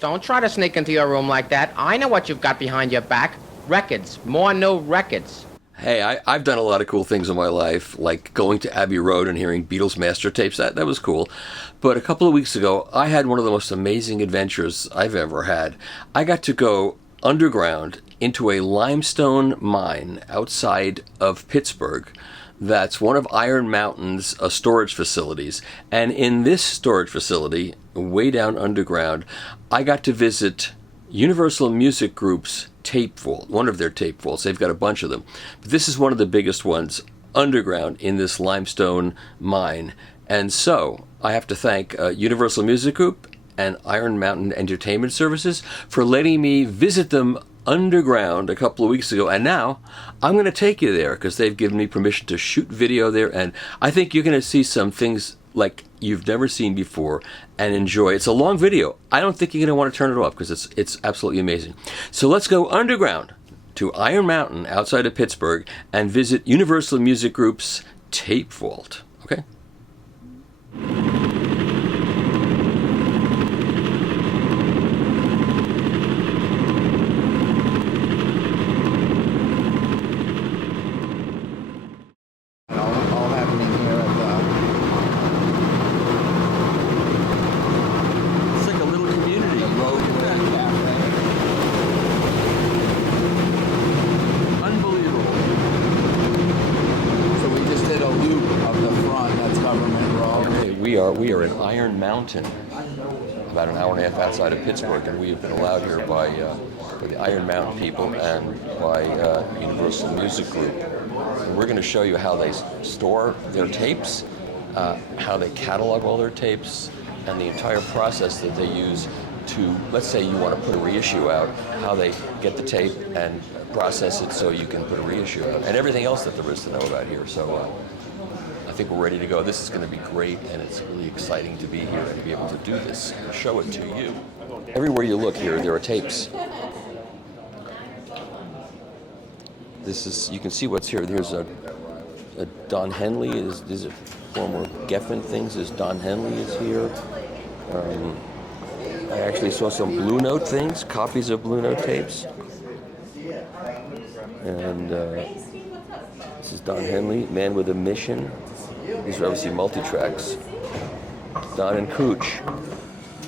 Don't try to sneak into your room like that. I know what you've got behind your back. Records. More new records. Hey, I've done a lot of cool things in my life, like going to Abbey Road and hearing Beatles master tapes. That was cool. But a couple of weeks ago, I had one of the most amazing adventures I've ever had. I got to go underground into a limestone mine outside of Pittsburgh. That's one of Iron Mountain's storage facilities. And in this storage facility, way down underground, I got to visit Universal Music Group's tape vault, one of their tape vaults. They've got a bunch of them. But this is one of the biggest ones underground in this limestone mine. And so I have to thank Universal Music Group and Iron Mountain Entertainment Services for letting me visit them underground a couple of weeks ago, and now I'm going to take you there because they've given me permission to shoot video there, and I think you're going to see some things like you've never seen before and enjoy. It's a long video. I don't think you're going to want to turn it off because it's absolutely amazing. So let's go underground to Iron Mountain outside of Pittsburgh and visit Universal Music Group's tape vault. Okay? We are in Iron Mountain, about an hour and a half outside of Pittsburgh, and we have been allowed here by the Iron Mountain people and by Universal Music Group. And we're going to show you how they store their tapes, how they catalog all their tapes, and the entire process that they use to, let's say you want to put a reissue out, how they get the tape and process it so you can put a reissue out, and everything else that there is to know about here. So I think we're ready to go. This is going to be great, and it's really exciting to be here and be able to do this and show it to you. Everywhere you look here, there are tapes. This is, you can see what's here. There's a Don Henley, these are former Geffen things. There's Don Henley is here. I actually saw some Blue Note things, copies of Blue Note tapes. And this is Don Henley, Man with a Mission. These are obviously multi-tracks. Don and Cooch.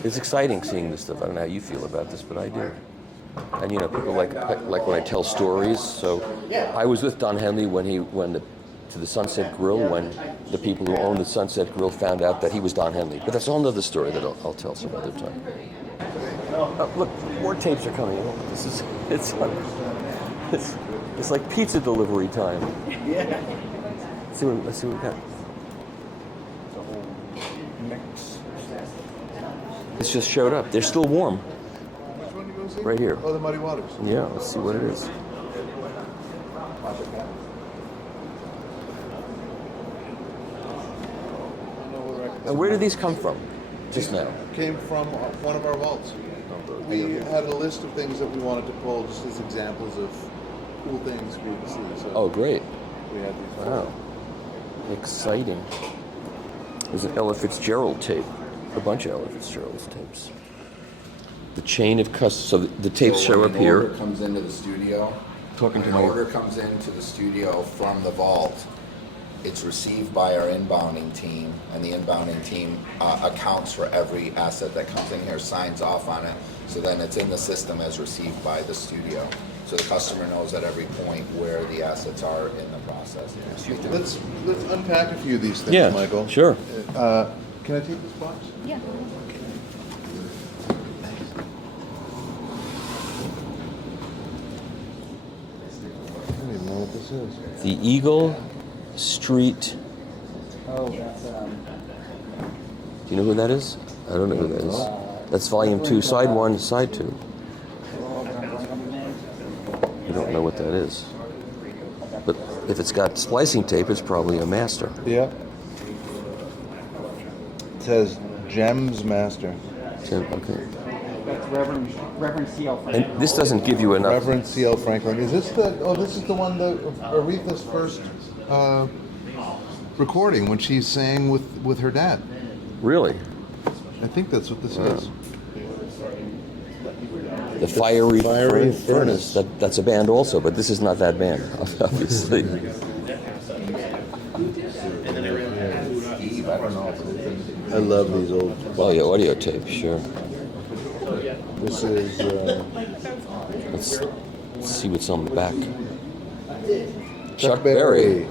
It's exciting seeing this stuff. I don't know how you feel about this, but I do. And you know, people like when I tell stories. So I was with Don Henley when he went to the Sunset Grill, when the people who owned the Sunset Grill found out that he was Don Henley. But that's a whole other story that I'll tell some other time. Look, more tapes are coming. It's like pizza delivery time. Let's see what we got. This just showed up. They're still warm. Which one do you go see? Right here. Oh, the Muddy Waters. Yeah, let's see what it is. And where did these come from? Just now. Came from one of our vaults. We had a list of things that we wanted to pull just as examples of cool things we would see. So Oh, great. we had these. Wow. Exciting. There's an Ella Fitzgerald tape. A bunch of Ella Fitzgerald's tapes. The chain of custody. So the tapes show up here. Order comes into the studio. Talking to An me. order comes into the studio from the vault. It's received by our inbounding team, and the inbounding team accounts for every asset that comes in here, signs off on it. So then it's in the system as received by the studio. So the customer knows at every point where the assets are in the process. Let's unpack a few of these things, Michael. Sure. Can I take this box? Yeah. I don't even know what this is. The Eagle Street. Oh, that's Do you know who that is? I don't know who that is. That's volume 2, side 1, side 2. I don't know what that is. But if it's got splicing tape, it's probably a master. Yeah. It says Gems Master. Okay. That's Reverend C.L. Franklin. And this doesn't give you enough. Reverend C.L. Franklin. Is this the? Oh, this is the one that Aretha's first recording when she's sang with her dad. Really? I think that's what this is. The Fiery Fiery Furnace. Furnace. That's a band also, but this is not that band, obviously. Steve, I don't know if it's I love these old. Oh yeah, audio tape, sure. This is Let's see what's on the back. Chuck Berry,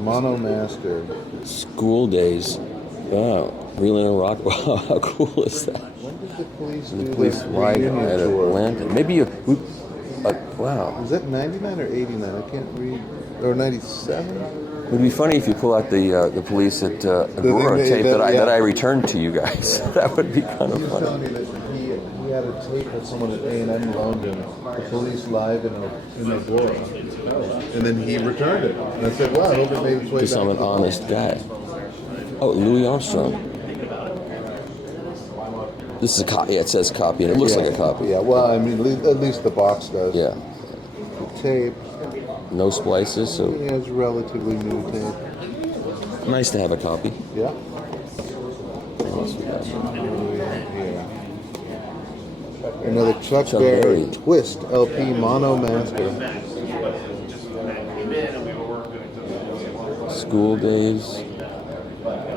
Mono Master. School Days. Wow. Reeling and Rock. Wow, how cool is that? When did the police The do police this ride reunion at tour? Atlanta. Maybe wow. Was that 99 or 89? I can't read. Or 97? It would be funny if you pull out the police at Aurora thing tape that- that yeah. I returned to you guys. That would be kind He of was funny. telling me that he had a tape that someone at A&M loaned him, the police live in Aurora. And then he returned it. And I said, wow, I hope it made its way Because back I'm to an the honest guy. Oh, Louis Armstrong. This is a copy. Yeah, it says copy, and it looks like a copy. Yeah, well, I mean, at least the box does. Yeah. The tape, No splices, so yeah, it's relatively new tape. nice to have a copy. Yeah. What else we got here? Another Chuck Chuck Berry Berry. Twist LP Mono Master. School Days.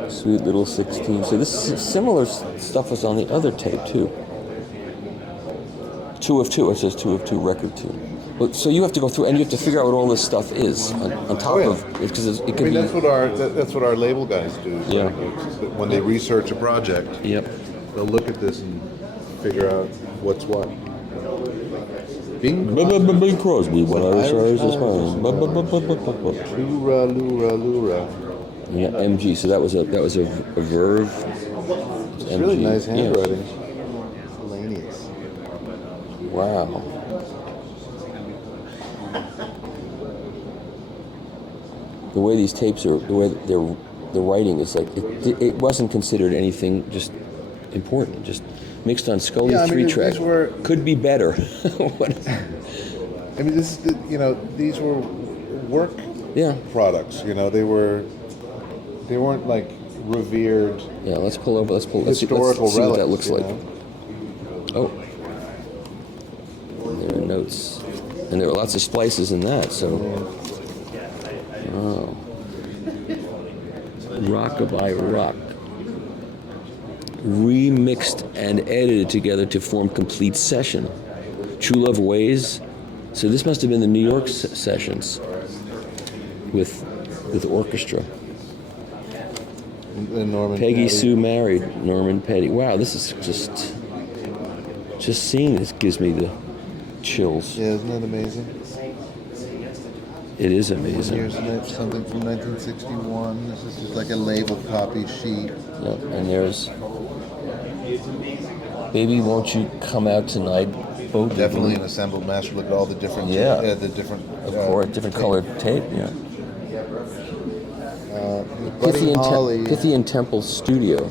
Sweet Little 16. So this is similar stuff was on the other tape too. 2 of 2. It says 2 of 2 record 2. But so you have to go through and you have to figure out what all this stuff is on top Oh, yeah. of because it I could mean, be. that's what our label guys do. Yeah. When they research a project, Yep. they'll look at this and figure out what's what. Bing Bing Crosby, what I was Irish this Times. Lura, Lura, Lura. Yeah, MG. So that was a Verve. It's really nice handwriting. Miscellaneous. Wow. The way these tapes are, the way the writing is like, it wasn't considered anything just important. Just mixed on Scully Yeah, I mean, 3-track. these were- Could be better. I mean, this is these were work Yeah. products. They weren't like revered Yeah. Let's pull over. Let's see historical what relics. that looks like. know? Oh. And there are notes, and there are lots of splices in that. So. Oh. Rockabye Rock. Remixed and edited together to form complete session. True Love Ways. So this must have been the New York sessions with orchestra. And Norman Peggy Petty. Sue married Norman Petty. Wow, this is just seeing this gives me the chills. Yeah, isn't that amazing? It is amazing. Here's something from 1961. This is just like a label copy sheet. Yep, and there's Baby Won't You Come Out Tonight. Both Definitely an assembled master. Look at all the different, Yeah. the different, Of course, different tape. colored tape, yeah. Buddy Holly. Pithy and Temple Studio.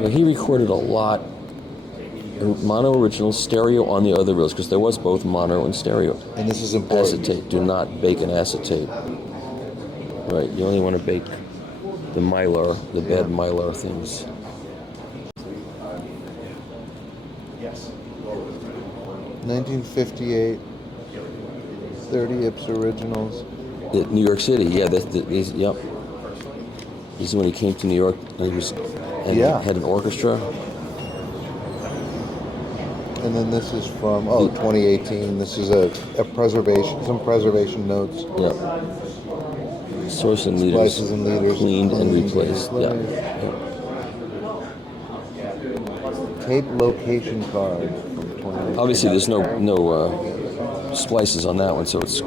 Yeah, he recorded a lot. Mono original, stereo on the other reels, because there was both mono and stereo. And this is important. Acetate. Do not bake an acetate. Right. You only want to bake the mylar, the bad mylar things. 1958. 30 Ips originals. New York City. Yeah. These. Yep. This is when he came to New York and he was Yeah. had an orchestra. And then this is from 2018. This is a preservation, some preservation notes. Yep. Source and leaders. Splices and leaders. Cleaned and Cleaned and replaced. Yeah. replaced. Yep. Tape location card from 2018. Obviously, there's no splices on that one, so it's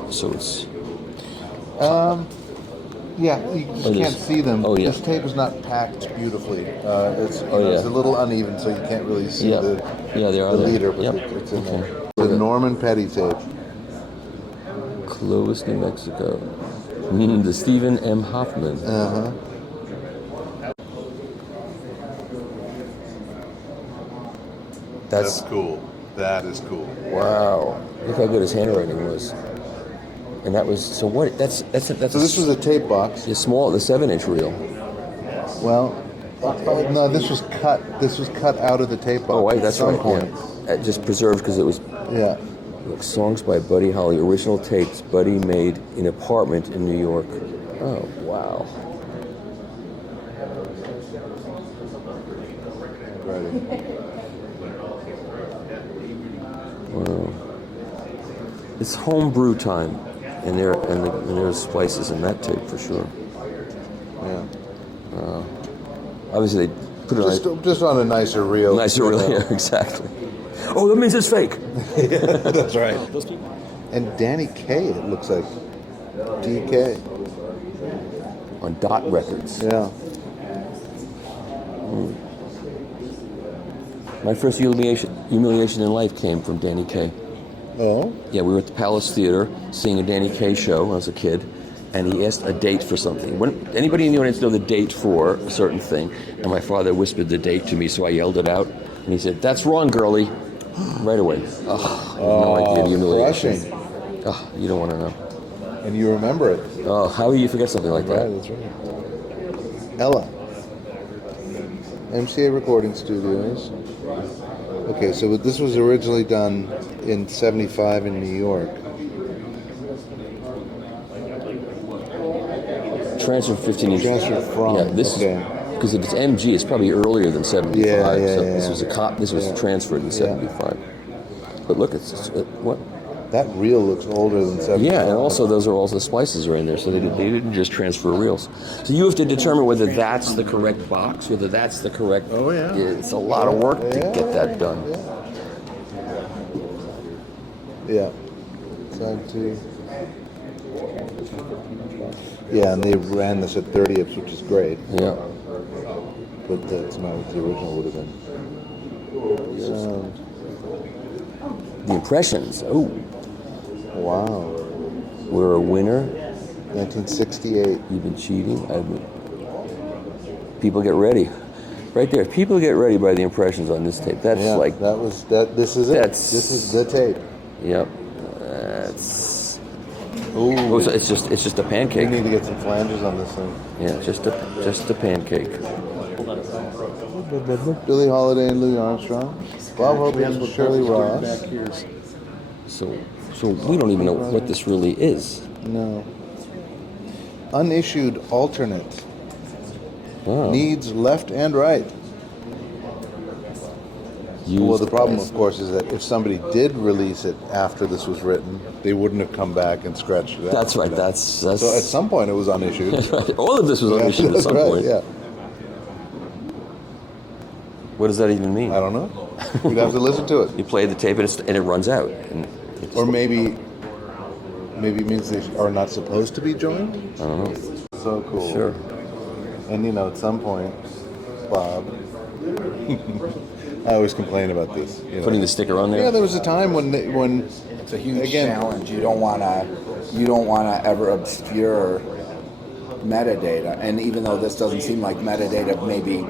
Yeah, you just Oh, it can't is. see them. Oh, yeah. This tape is not packed beautifully. It's Oh, yeah. it's a little uneven, so you can't really see Yeah. the Yeah, they are the there. leader, but Yep. it's in Okay. there. The Norman Petty tape. Clovis, New Mexico. The Stephen M. Hoffman. Uh-huh. That's cool. That is cool. wow. Look how good his handwriting was. And that was so. What? That's So this was a tape box. the small, the 7-inch reel. Well, no, this was cut. This was cut out of the tape box. Oh, wait, at that's some right, point. yeah. just preserved because it was Yeah. look, songs by Buddy Holly, original tapes Buddy made in apartment in New York. Oh, wow. Wow. It's homebrew time, and there's spices in that tape for sure. Yeah. Obviously, they put it on Just on a nicer reel. nicer, really. Yeah, exactly. Oh, that means it's fake. That's right. And Danny Kaye, it looks like. DK. On Dot Records. Yeah. My first humiliation in life came from Danny Kaye. Oh? Yeah, we were at the Palace Theater seeing a Danny Kaye show when I was a kid, and he asked a date for something. Anybody in the audience know the date for a certain thing? And my father whispered the date to me, so I yelled it out. And he said, "That's wrong, girlie." Right away. Oh, I have no idea the humiliation. Crushing. Oh, you don't want to know. And you remember it. Oh, how do you forget something like that? Right, that's right. Ella. MCA Recording Studios. Okay, so this was originally done in 75 in New York. Transferred 15 years. Transferred from, Yeah, this okay. is because if it's MG, it's probably earlier than 75. Yeah, so yeah, this yeah. was this was transferred in 75. But look, it's what? That reel looks older than 75. Yeah, and also those are all the spices are in there, so they didn't just transfer reels. So you have to determine whether that's the correct box, whether that's the correct. Oh, yeah. It's a lot of work to get that done. Yeah. Side 2. Yeah, and they ran this at 30ths, which is great, Yeah. but that's not what the original would have been. The impressions. Oh, Wow. we're a winner. 1968. You've been cheating. People get ready. Right there. People get ready by the impressions on this tape. That's Yeah, like. this is it. That's- This is the tape. Yep. That's. Ooh. Oh, so it's just a We pancake. need to get some flanges on this thing. Yeah, just a pancake. Billie Holiday and Louis Armstrong. Bob Hope and Shirley Ross. So we don't even know what this really is. No. Unissued alternate. Wow. Needs left and right. Well, the problem, of course, is that if somebody did release it after this was written, they wouldn't have come back and scratched it out. That's right. That's So at some point it was unissued. right. All of this was unissued at That's some right, point. Yeah. What does that even mean? I don't know. We'd have to listen to it. You play the tape and it runs out. And Or maybe it means they are not supposed to be joined. I don't know. So cool. Sure. And at some point, Bob, I always complain about this. Putting the sticker on there. Yeah, there was a time when It's a huge Again- challenge. You don't want to ever obscure metadata. And even though this doesn't seem like metadata maybe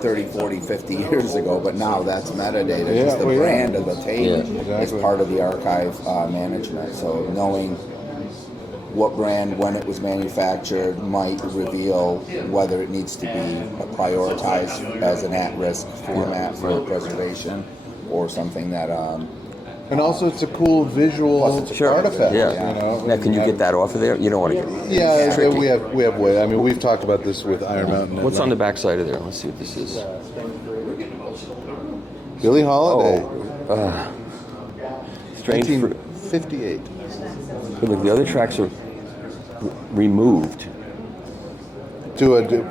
30, 40, 50 years ago, but now that's metadata. Yeah, Just the well, yeah. brand of the tape Yeah. is Exactly. part of the archive management. So knowing what brand, when it was manufactured, might reveal whether it needs to be prioritized as an at-risk format for preservation or something that and also it's a cool visual Sure. artifact. Yeah. Now, can you get that off of there? You don't want to get. Yeah, tricky. we have way. I mean, we've talked about this with Iron Mountain. What's on the back side of there? Let's see what this is. Billie Holiday, Strange fruit. 1958. But look, the other tracks are removed.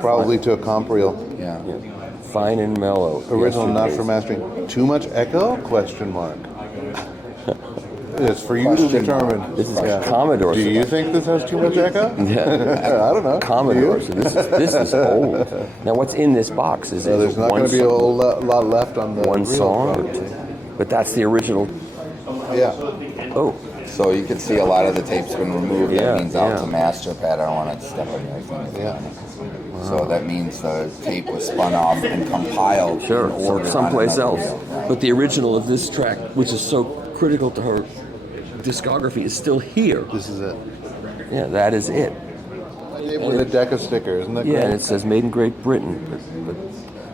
Probably to a comp reel. yeah. Fine and mellow. Original, not for Yesterday's. mastering. Too much echo? Question mark. It's for you to determine. This is Commodore. Do you think this has too much echo? Yeah. I don't know. Commodore. Do So you? this is old. Now, what's in this box? Is There's not one going to be a song- whole lot left on the one reel, song, or probably. two? But that's the original. Yeah. Oh, So you can see a lot of the tape's been removed. Yeah, That means out yeah. to master pad. I don't want to step on anything. Yeah. So that means the tape was spun off and compiled sure, in order on someplace another else. reel. But the original of this track, which is so critical to her discography, is still here. This is it. Yeah, that is it. With a deck of stickers, isn't that Yeah, great? and it says "Made in Great Britain."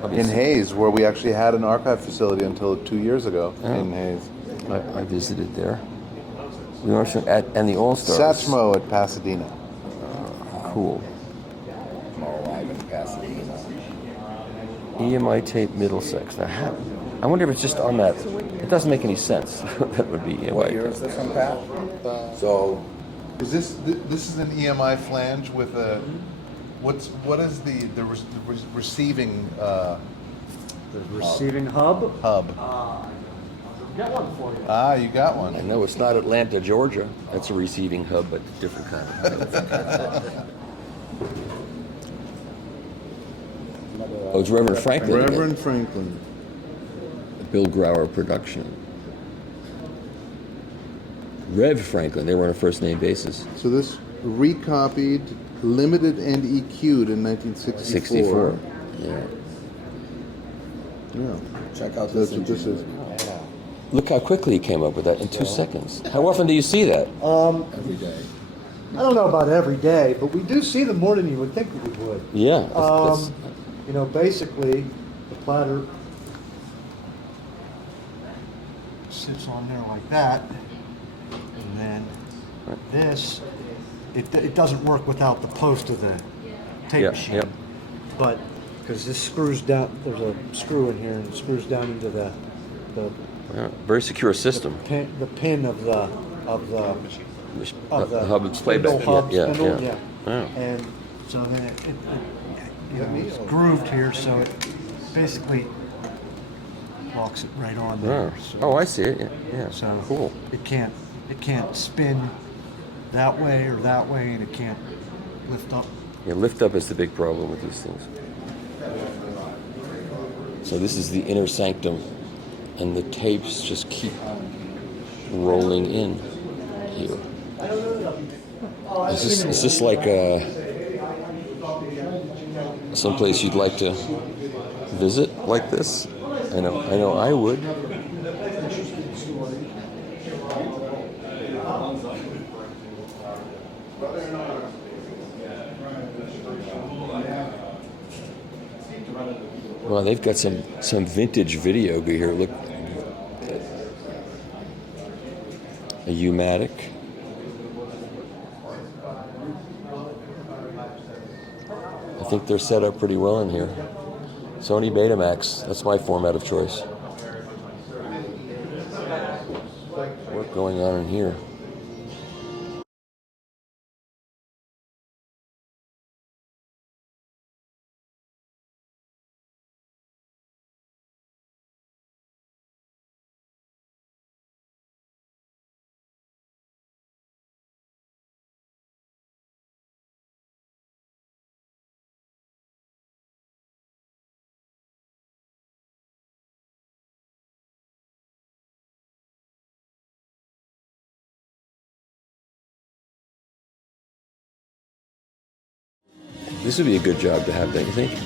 But in Hayes, where we actually had an archive facility until 2 years ago in Hayes. I visited there. We were and the All Stars. Satchmo at Pasadena. Cool. More live in Pasadena. EMI tape Middlesex. Now, I wonder if it's just on that. It doesn't make any sense. That would be EMI. What year is this one, Pat? So Is this is an EMI flange with a what is the receiving The receiving hub. hub? Get one for you. Ah, you got one. I know it's not Atlanta, Georgia. That's a receiving hub, but different kind of. Oh, it's Reverend Franklin. again. Reverend Franklin. Bill Grauer production. Rev Franklin. They were on a first name basis. So this recopied, limited, and EQ'd in 1964. 64. Yeah. Yeah. check out That's this. what this is. Look how quickly he came up with that in 2 seconds. How often do you see that? Every day. I don't know about every day, but we do see them more than you would think we would. Yeah. that's- You know, basically, the platter sits on there like that, and then this, it doesn't work without the post of the tape Yeah, machine. yep. But, because this screws down, there's a screw in here, and it screws down into the yeah, very secure system. pin of the The hub and spindle playback. hub, Yeah, spindle, yeah. yeah. And so then it's grooved here, so it basically locks it right on Oh. there. So, Oh, I see it. Yeah. Yeah. so Cool. it can't spin that way or that way, and it can't lift up. Yeah, lift up is the big problem with these things. So this is the inner sanctum, and the tapes just keep rolling in here. Is this like someplace you'd like to visit like this? I know I would. Well, they've got some vintage video here. Look, a U-matic. I think they're set up pretty well in here. Sony Betamax, that's my format of choice. Work going on in here. This would be a good job to have, don't you think?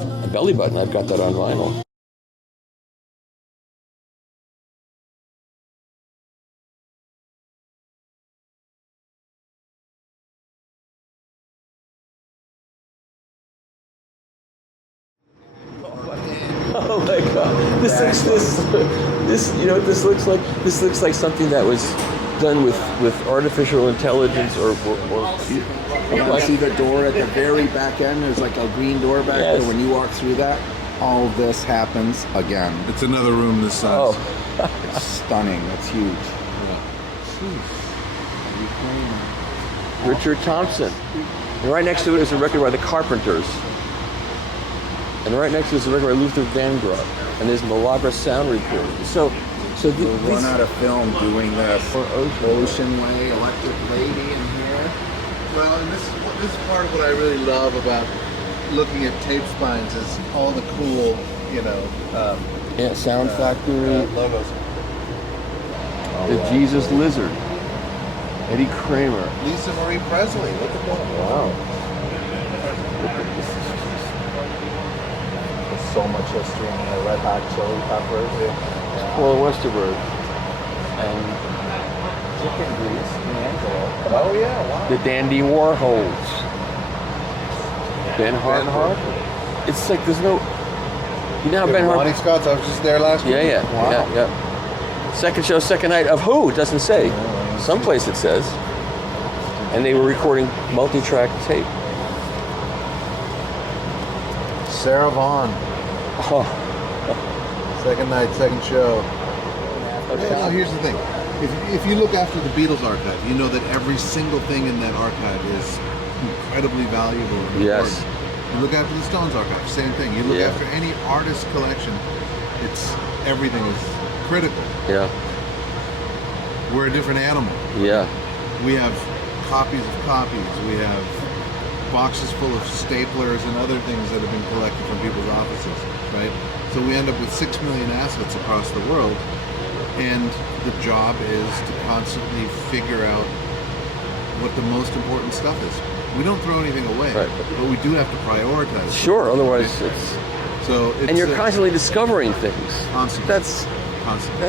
A belly button, I've got that on vinyl. Oh my God! This you know what this looks like? This looks like something that was done with artificial intelligence or You can see the door at the very back end. There's like a green door back Yes. there. When you walk through that, all of this happens again. It's another room this size. oh, It's stunning. It's huge. Richard Thompson. And right next to it is a record by the Carpenters. And right next to it is a record by Luther Vandross. And there's Malaga sound recording. So We'll these, run out of film doing this. Or Ocean Way, Electric Lady in here. Well, and this is part of what I really love about looking at tape spines is all the cool, yeah, Sound Factory, logos. the Jesus Lizard, Eddie Kramer. Lisa Marie Presley. Look at that. Wow. so much history in the Red Hot Chili Peppers. Yeah. Well, Westerberg. And Chicken Grease, D'Angelo. Oh yeah, wow. The Dandy Warhols. Ben Harper. It's like there's no... You know how Ben Harper... Bonnie Scott's, I was just there last week. Yeah. Wow. Yeah. Second show, second night of who? It doesn't say. Someplace it says. And they were recording multi-track tape. Sarah Vaughan. Oh. Second night, second show. Well, here's the thing. If you look after the Beatles archive, you know that every single thing in that archive is incredibly valuable and Yes. important. You look after the Stones archive, same thing. You look Yeah. after any artist collection, everything is critical. Yeah. We're a different animal. Yeah. We have copies of copies. We have boxes full of staplers and other things that have been collected from people's offices, right? So we end up with 6 million assets across the world, and the job is to constantly figure out what the most important stuff is. We don't throw anything away, Right. but we do have to prioritize. Sure, otherwise right? it's... So it's And you're constantly discovering things. Constantly. That's constantly.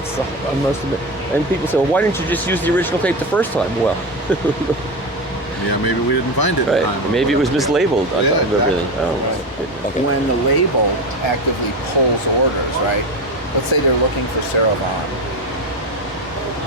the most of it. And people say, well, why didn't you just use the original tape the first time? Well, Yeah, maybe we didn't find it in right. time. Maybe it was mislabeled on Yeah, top of everything. exactly. Oh, okay. When the label actively pulls orders, right? Let's say they're looking for Sarah Vaughan.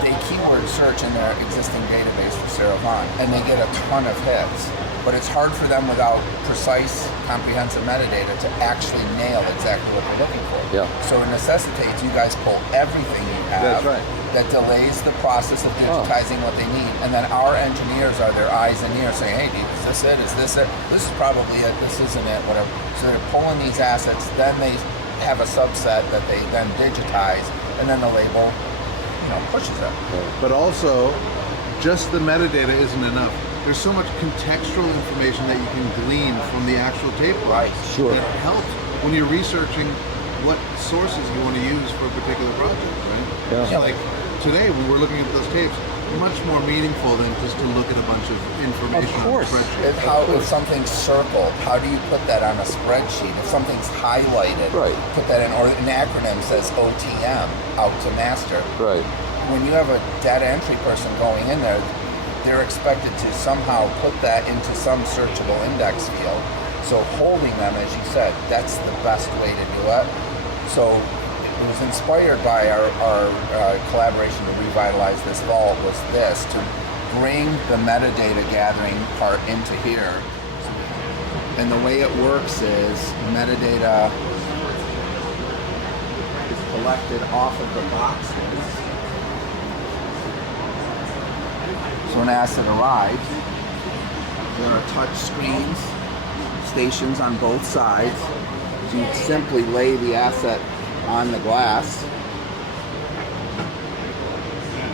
They keyword search in their existing database for Sarah Vaughan, and they get a ton of hits. But it's hard for them without precise, comprehensive metadata to actually nail exactly what they're looking for. Yeah. So it necessitates you guys pull everything you have. That's right. That delays the process of digitizing what they need. And then our engineers are their eyes and ears saying, hey, is this it? Is this it? This is probably it. This isn't it, whatever. So they're pulling these assets. Then they have a subset that they then digitize. And then the label, pushes it. But also, just the metadata isn't enough. There's so much contextual information that you can glean from the actual tape. Right. Sure. That helps when you're researching what sources you want to use for a particular project, right? Yeah. So like today, when we're looking at those tapes, much more meaningful than just to look at a bunch of information Of course. on a spreadsheet. If something's circled, how do you put that on a spreadsheet? If something's highlighted, Right. put that in, or an acronym says OTM, out to master. Right. When you have a data entry person going in there, they're expected to somehow put that into some searchable index field. So holding them, as you said, that's the best way to do it. So it was inspired by our collaboration to revitalize this vault was this, to bring the metadata gathering part into here. And the way it works is metadata is collected off of the boxes. So an asset arrives, there are touch screens, stations on both sides. So you simply lay the asset on the glass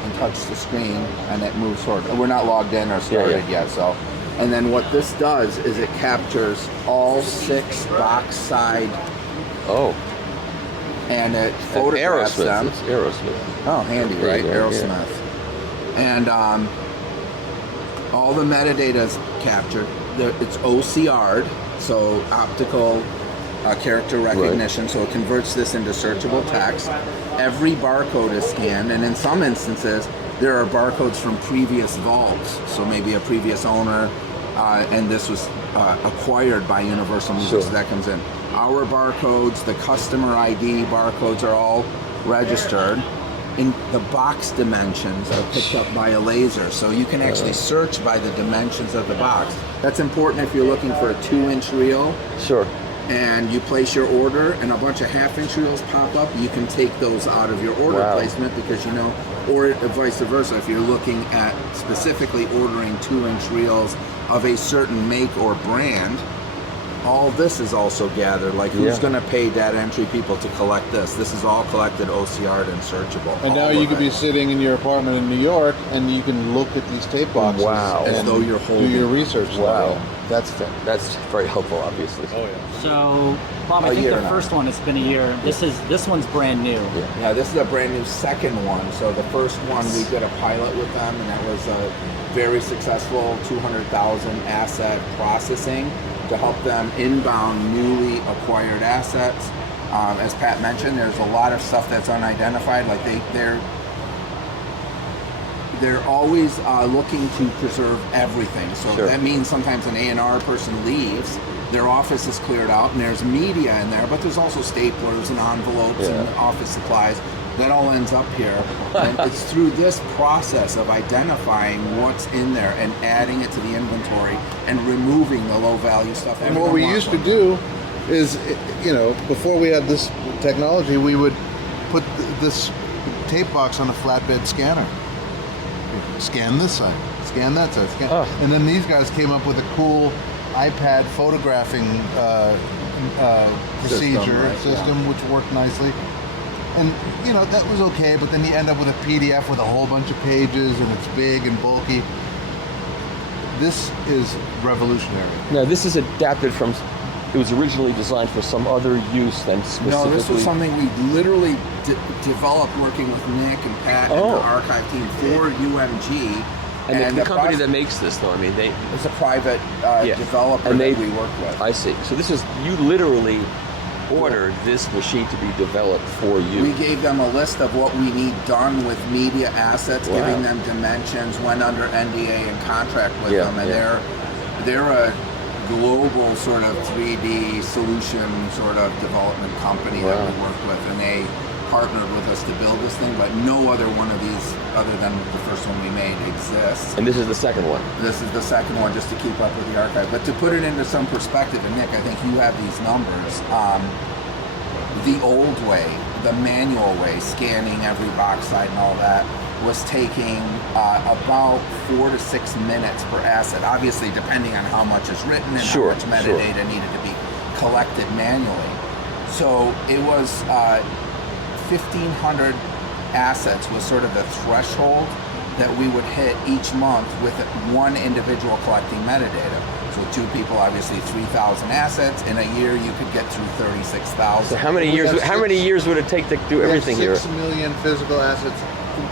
and touch the screen and it moves forward. We're not logged in or started yet, so. And then what this does is it captures all 6 box side Oh. and it photographs Aerosmith. them. It's Aerosmith. Oh, handy, right? Yeah, Aerosmith. And all the metadata is captured. It's OCR'd, so optical character recognition, so it converts this into searchable text. Every barcode is scanned, and in some instances, there are barcodes from previous vaults, so maybe a previous owner, and this was acquired by Universal Music, Sure. so that comes in. Our barcodes, the customer ID barcodes are all registered. In the box dimensions are picked up by a laser, so you can actually search by the dimensions of the box. That's important if you're looking for a 2-inch reel Sure. and you place your order and a bunch of half-inch reels pop up. You can take those out of your order Wow. placement because or vice versa. If you're looking at specifically ordering 2-inch reels of a certain make or brand, all this is also gathered. Like who's going to pay data entry people to collect this? This is all collected, OCR'd, and searchable. And now all you of could be it. sitting in your apartment in New York, and you can look at these tape boxes. Wow. As and though you're do holding. your research. Wow. That's That's very helpful, obviously. Oh yeah. So, Bob, I A think year the now. first one, it's been a year. This one's brand new. Yeah, this is a brand new second one. So the first one we did a pilot with them, and that was a very successful 200,000 asset processing to help them inbound newly acquired assets As Pat mentioned, there's a lot of stuff that's unidentified. Like they're always looking to preserve everything. So Sure. that means sometimes an A&R person leaves, their office is cleared out, and there's media in there, but there's also staplers and envelopes and office supplies. That all ends up here. And it's through this process of identifying what's in there and adding it to the inventory and removing the low-value stuff. And what we used to do is, you know, before we had this technology, we would put this tape box on a flatbed scanner. Scan this side, scan that side, scan. Oh. And then these guys came up with a cool iPad photographing procedure system, which worked nicely. And, you know, that was okay, but then you end up with a PDF with a whole bunch of pages, and it's big and bulky. This is revolutionary. Now, this is adapted from, it was originally designed for some other use than specifically. No, this was something we literally developed working with Nick and Pat and the archive team for UMG. And the company that makes this, though, I mean, it's a private developer and that we work with. I see. So this is, you literally ordered this machine to be developed for you. We gave them a list of what we need done with media assets, giving them dimensions, went under NDA and contract with them, and they're a global sort of 3D solution sort of development company that we work with, and they partnered with us to build this thing, but no other one of these, other than the first one we made, exists. And this is the second one. This is the second one, just to keep up with the archive. But to put it into some perspective, and Nick, I think you have these numbers, the old way, the manual way, scanning every box side and all that, was taking about 4 to 6 minutes per asset, obviously depending on how much is written and how much metadata needed to be collected manually. So it was 1,500 assets was sort of the threshold that we would hit each month with one individual collecting metadata. So 2 people, obviously 3,000 assets. In a year, you could get through 36,000. So how many years? How many years would it take to do everything here? 6 million physical assets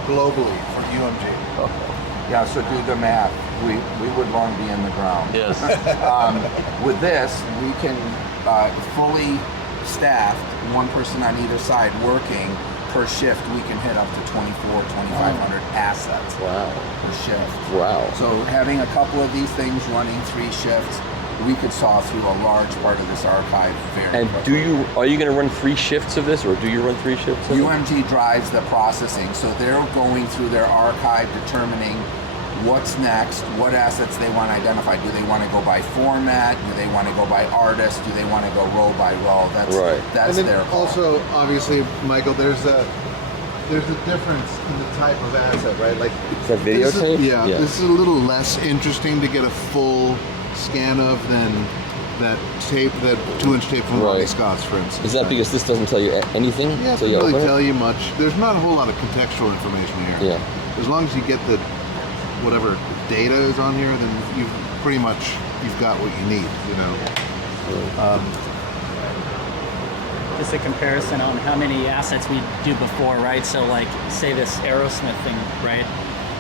globally for UMG. Yeah, so do the math. We would long be in the ground. Yes. With this, we can fully staffed, one person on either side working per shift, we can hit up to 2,500 assets per shift. Wow. So having a couple of these things running 3 shifts, we could saw through a large part of this archive very quickly. Are you going to run 3 shifts of this, or do you run 3 shifts of UMG drives the processing, so they're going through their archive, determining what's next, what assets they want to identify. Do they want to go by format? Do they want to go by artist? Do they want to go row by row? That's and their call. Also, obviously, Michael, there's a difference in the type of asset, right? Like, is that videotape? This is a little less interesting to get a full scan of than that tape, that 2-inch tape from Ronnie Scott's, for instance. Is that because this doesn't tell you anything? Yeah, it doesn't really tell you much. There's not a whole lot of contextual information here. Yeah. As long as you get the whatever data is on here, then you've got what you need, you know. Just a comparison on how many assets we do before, right? So like, say this Aerosmith thing, right?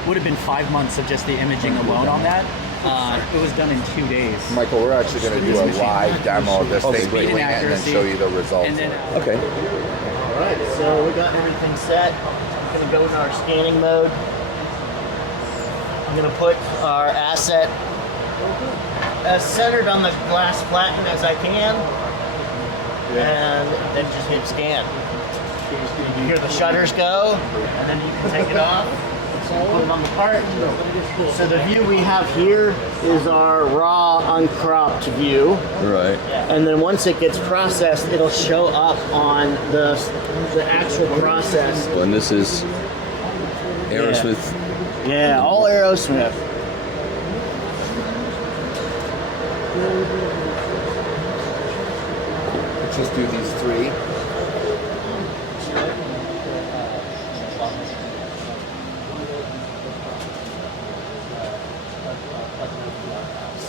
Would have been 5 months of just the imaging alone on that. It was done in 2 days. Michael, we're actually going to do a live demo of this thing, doing it, and then show you the results. Okay. All right, so we got everything set. I'm going to go into our scanning mode. I'm going to put our asset as centered on the glass platen as I can, and then just hit scan. You hear the shutters go, and then you can take it off. Put them on the part. So the view we have here is our raw, uncropped view. Right. And then once it gets processed, it'll show up on the actual process. And this is Aerosmith. Yeah, all Aerosmith. Let's just do these 3.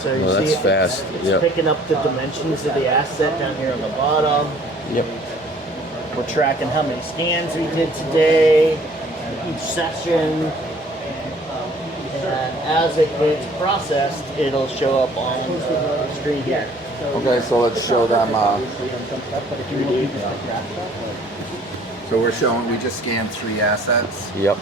So you that's see fast. It's picking up the dimensions of the asset down here on the bottom. Yep. We're tracking how many scans we did today, each session. And as it gets processed, it'll show up on the screen here. Okay, so let's show them. So we're showing, we just scanned 3 assets. Yep.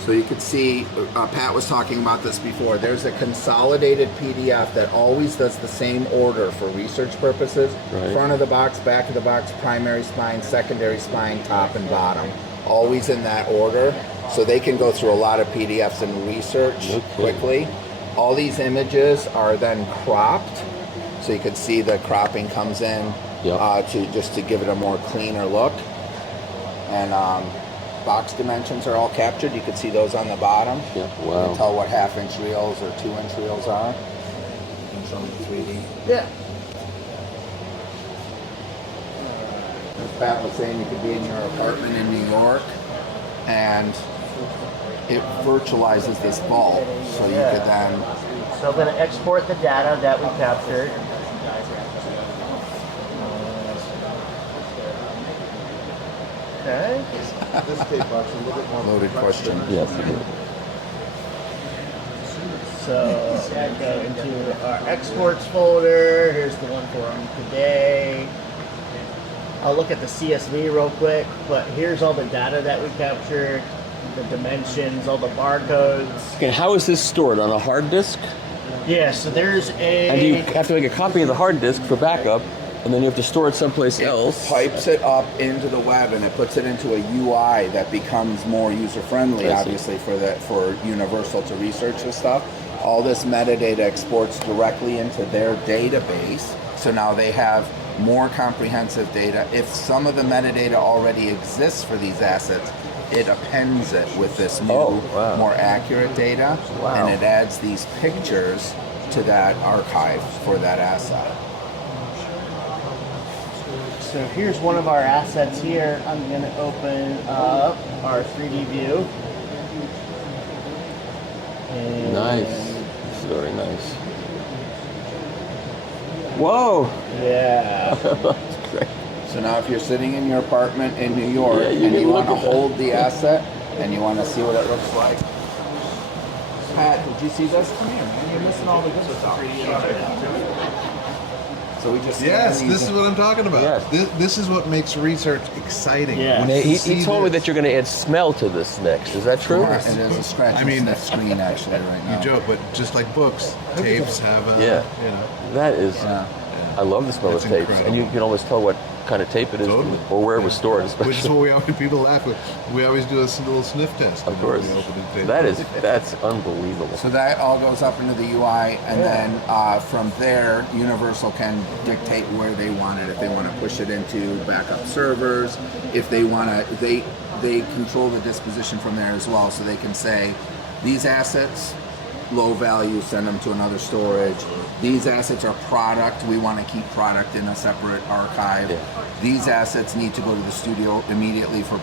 So you could see, Pat was talking about this before, there's a consolidated PDF that always does the same order for research purposes. Right. Front of the box, back of the box, primary spine, secondary spine, top and bottom. Always in that order. So they can go through a lot of PDFs and research quickly. All these images are then cropped. So you can see the cropping comes in to give it a more cleaner look. And box dimensions are all captured. You can see those on the bottom. Yep. You Wow. can tell what half-inch reels or 2-inch reels are. You can show them the 3D. Yeah. As Pat was saying, you could be in your apartment in New York, and it virtualizes this vault. So you could then. So I'm going to export the data that we captured. Okay. This tape box a little bit more Loaded question. Yes. So I go into our exports folder. Here's the one for today. I'll look at the CSV real quick, but here's all the data that we captured, the dimensions, all the barcodes. And how is this stored on a hard disk? Yeah, so there's a... And do you have to make a copy of the hard disk for backup, and then you have to store it someplace else? Pipes it up into the web, and it puts it into a UI that becomes more user-friendly, I see. obviously, for Universal to research this stuff. All this metadata exports directly into their database, so now they have more comprehensive data. If some of the metadata already exists for these assets, it appends it with this new, more accurate data, and it adds these pictures to that archive for that asset. So here's one of our assets here. I'm going to open up our 3D view. And Nice. This is very nice. Whoa! Yeah. That's great. So now if you're sitting in your apartment in New York Yeah, you and can you want to look at that. hold the asset and you want to see what it looks like. Pat, did you see this? Come here, man. You're missing all the good stuff. So we just Yes, scan this these is what I'm talking about. Yes. This is what makes research exciting. Yeah. When Now, you he see told me this- that you're going to add smell to this next. Is that true? It is a scratch and sniff screen actually right now. You joke, but just like books, tapes have a, Yeah. you know. That is. Yeah. I love the smell That's of tapes, incredible. and you can almost tell what kind of tape it is, Totally. or where it was stored, Which is especially. what we always, people laugh with. We always do a little sniff test. Of course. when we open the tape. That's unbelievable. So that all goes up into the UI, and then from there, Universal can dictate where they want it. If they want to push it into backup servers, if they want to, they control the disposition from there as well. So they can say, these assets, low value, send them to another storage. These assets are product. We want to keep product in a separate archive. Yeah. These assets need to go to the studio immediately for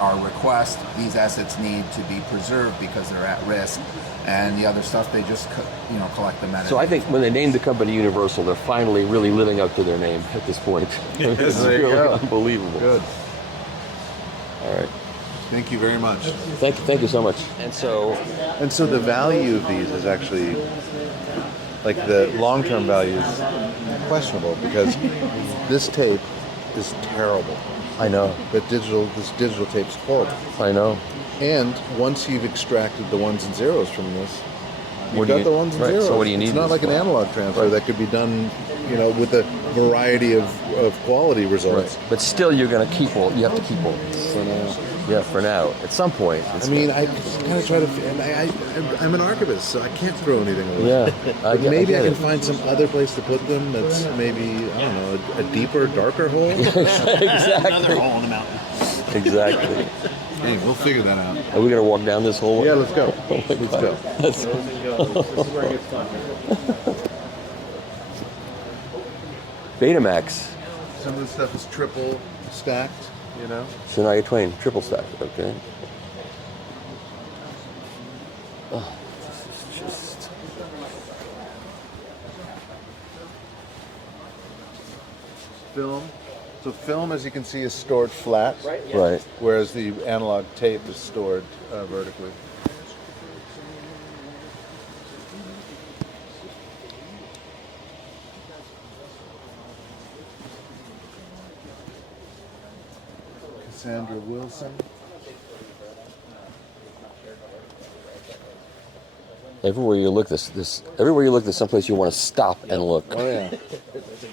our request. These assets need to be preserved because they're at risk. And the other stuff, they just collect the metadata. So I think when they named the company Universal, they're finally really living up to their name at this point. Yes, It's there you really go. unbelievable. Good. All right. Thank you very much. Thank you so much. And so, And so the value of these is actually, like the long-term value is questionable because this tape is terrible. I know. This digital tape's horrible. I know. And once you've extracted the ones and zeros from this, What you've do got you- the ones and right, so zeros. what do you need It's not this like an for? analog transfer Right. that could be done, with a variety of quality results. But still, you're going to keep all. You have to keep all. So now, Yeah, for now. At some point. I mean, I kind of try to. And I'm an archivist, so I can't throw anything away. Yeah. But maybe I get can it. find some other place to put them. That's maybe I don't know a deeper, darker hole. Exactly. hole in the mountain. Exactly. Hey, we'll figure that out. Are we going to walk down this hallway? Yeah, let's go. Oh my Let's God. go. That's- This is where it gets fun. Betamax. Some of the stuff is triple stacked. Shania Twain, triple stack. Okay. Oh, this is just. Film. So film, as you can see, is stored flat, Right. whereas the analog tape is stored vertically. Sandra Wilson. Everywhere you look, everywhere you look, there's someplace you want to stop and look. Oh yeah.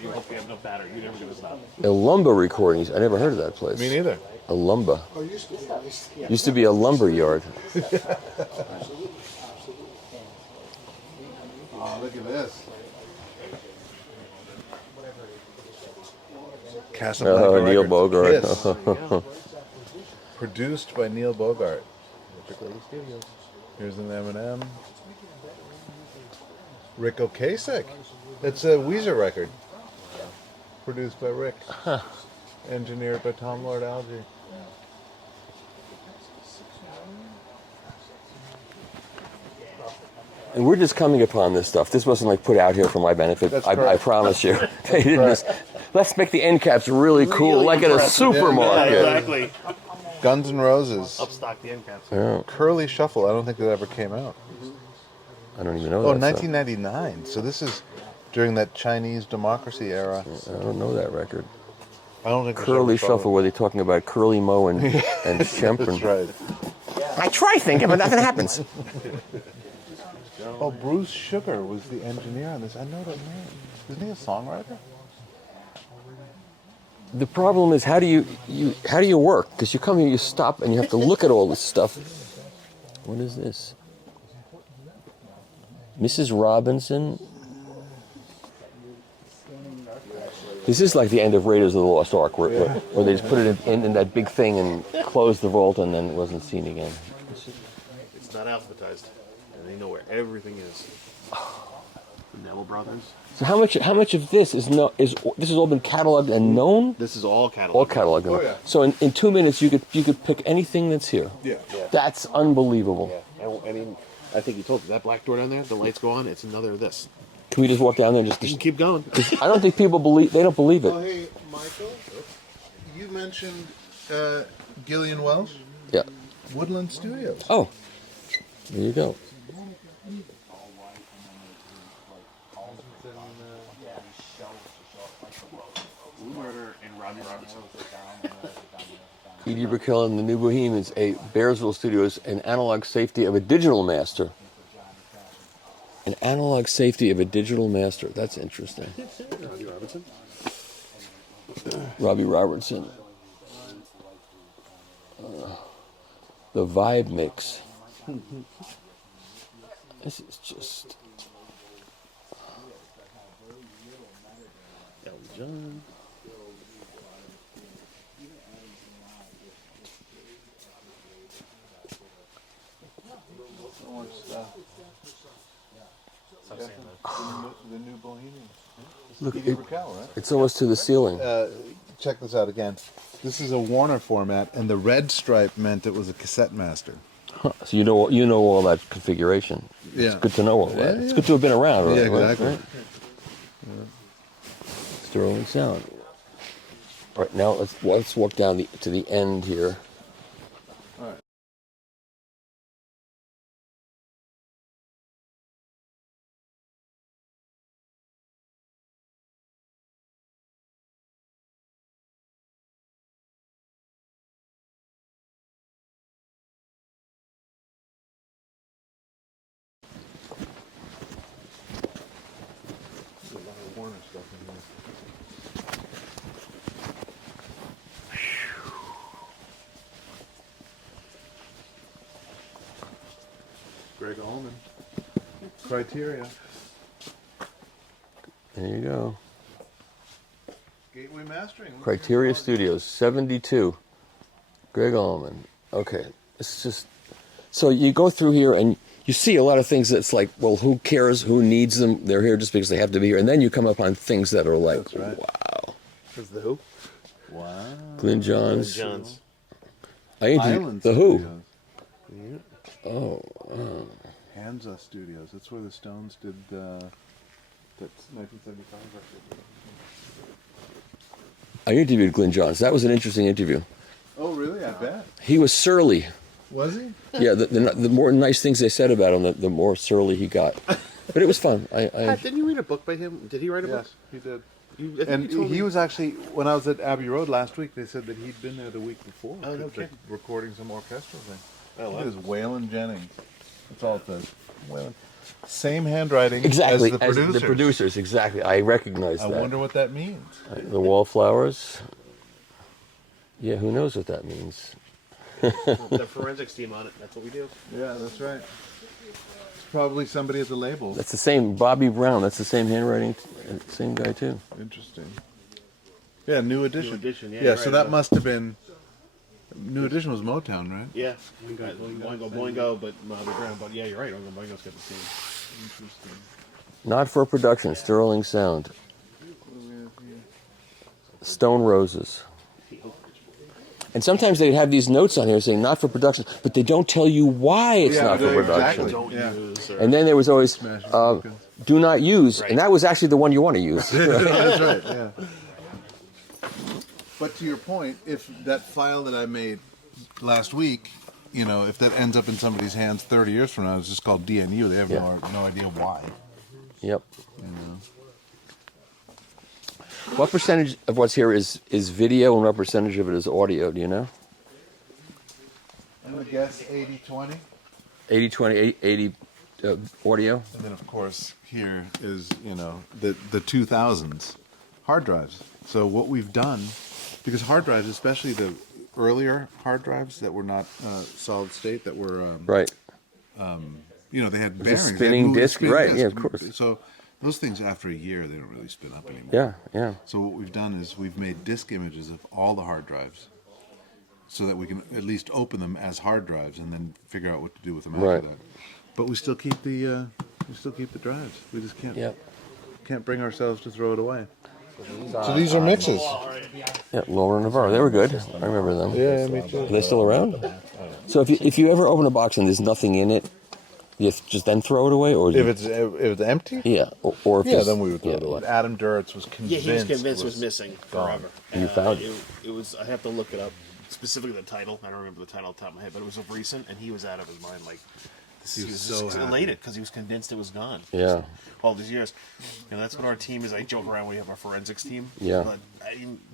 You hope you have no battery. You're never gonna stop. Alumba Recordings. I never heard of that place. Me neither. Alumba. Used to be a lumber yard. Oh, look at this. Casablanca Oh, Neil Records. Bogart. Kiss. Produced by Neil Bogart. Here's an Eminem. Rick Ocasek. It's a Weezer record. Produced by Rick. Engineered by Tom Lord Alge. And we're just coming upon this stuff. This wasn't like put out here for my benefit. That's I correct. promise you. They didn't just, let's make the end caps really cool, like at a supermarket. Exactly. Guns N' Roses. Upstock the end caps. Yeah, Curly Shuffle. I don't think that ever came out. I don't even know Oh, that. 1999. So this is during that Chinese democracy era. I don't know that record. I don't think Curly Shuffle, where they're talking about Curly Moe and Shemp. That's right. I try thinking, but nothing happens. Oh, Bruce Sugar was the engineer on this. I know that name. Isn't he a songwriter? The problem is, how do you work? Because you come here, you stop, and you have to look at all this stuff. What is this? Mrs. Robinson. This is like the end of Raiders of the Lost Ark, where they just put it in that big thing and closed the vault, and then it wasn't seen again. It's not alphabetized, and they know where everything is. The Neville brothers. So how much of this is this has all been cataloged and known? This is all catalog. All cataloged. Oh, yeah. So in 2 minutes you could pick anything that's here. Yeah. That's unbelievable. And I think he told you that black door down there. The lights go on. It's another this. Can we just walk down there and You just? can keep going. I don't think people believe. They don't believe Oh, it. hey, Michael. You mentioned Gillian Welsh, Yeah. Woodland Studios. Oh, there you go. Murder and Robbie Robertson. P.D. Brickell and the New Bohemians, a Bearsville Studios, an analog safety of a digital master. An analog safety of a digital master. That's interesting. Robbie Robertson. Robbie Robertson. The Vibe Mix. This is just... Elton John. So much stuff. The New Bohemians. Look, P.D. Brickell, right? it's almost to the ceiling. Check this out again. This is a Warner format, and the red stripe meant it was a cassette master. So you know all that configuration. Yeah. It's good to know all that. Yeah, It's yeah. good to have been around. Right? Yeah, exactly. Right? Sterling sound. All right, now let's walk down to the end here. All right. There's a lot of Warner stuff in here. Greg Allman. Criteria. There you go. Gateway Mastering. Look Criteria at this one. Studios, 72. Greg Allman. Okay, it's just... So you go through here and you see a lot of things that's like, well, who cares? Who needs them? They're here just because they have to be here. And then you come upon things that are like, That's right. wow. Is the Who? Wow. Glenn Johns. Johns. I interviewed Island The Who. Studios. Oh, Hansa Studios. That's where the Stones did that 1975 record. I interviewed Glenn Johns. That was an interesting interview. Oh, really? I bet. He was surly. Was he? Yeah, the more nice things they said about him, the more surly he got. But it was fun. Pat, didn't you read a book by him? Did he write a book? Yes, he did. And he was actually, when I was at Abbey Road last week, they said that he'd been there the week before. Oh, no like, kidding. recording some orchestral thing. Oh, wow. It was Waylon Jennings. That's all it says. Waylon. Same handwriting Exactly, as the producers. exactly. I recognize I that. wonder what that means. The wallflowers. Yeah, who knows what that means? The forensics team on it. That's what we do. Yeah, that's right. It's probably somebody at the label. That's the same, Bobby Brown, that's the same handwriting, same guy too. Interesting. Yeah, New Edition. New Edition, yeah, Yeah, right, so that yeah. must have been. New Edition was Motown, right? Yeah. Boingo, Boingo, but Bobby Brown. But yeah, you're right. Boingo, Boingo's got the same. Interesting. Not for production, Sterling Sound. Stone Roses. And sometimes they have these notes on here saying not for production, but they don't tell you why it's not for production. Exactly. Don't Yeah. use. Or, And then there was always Smashing Pumpkins. do not use, Right. and that was actually the one you want to use. That's right, yeah. But to your point, if that file that I made last week, you know, if that ends up in somebody's hands 30 years from now, it's just called DNU. They have Yeah. no idea why. Yep. You know? What percentage of what's here is video, and what percentage of it is audio? Do you know? I'm gonna guess 80-20. 80, 20, 80 audio. And then of course here is, you know, the 2000s hard drives. So what we've done, because hard drives, especially the earlier hard drives that were not solid state, that were Right. you know, they had a bearings. They had spinning moving disc, spin right, discs. yeah, of course. So those things, after a year, they don't really spin up anymore. Yeah, yeah. So what we've done is we've made disk images of all the hard drives, so that we can at least open them as hard drives and then figure out what to do with them after Right. that. But we still keep the drives. We just can't bring ourselves to throw it away. So these are mixes. Yeah, Laura Navarro. They were good. I remember them. Yeah, me too. Are they still around? So if you ever open a box and there's nothing in it, you just then throw it away, or If it's empty, yeah, or if yeah, it's- then we would throw it yeah, away. Adam Duritz was convinced. yeah, he was convinced it was missing forever. You found it. It was. I have to look it up. Specifically, the title. I don't remember the title off the top of my head, but it was of recent, and he was out of his mind. Like he was so just happy. elated because he was convinced it was gone. Yeah. All these years, and that's what our team is. I joke around. We have our forensics team. Yeah. But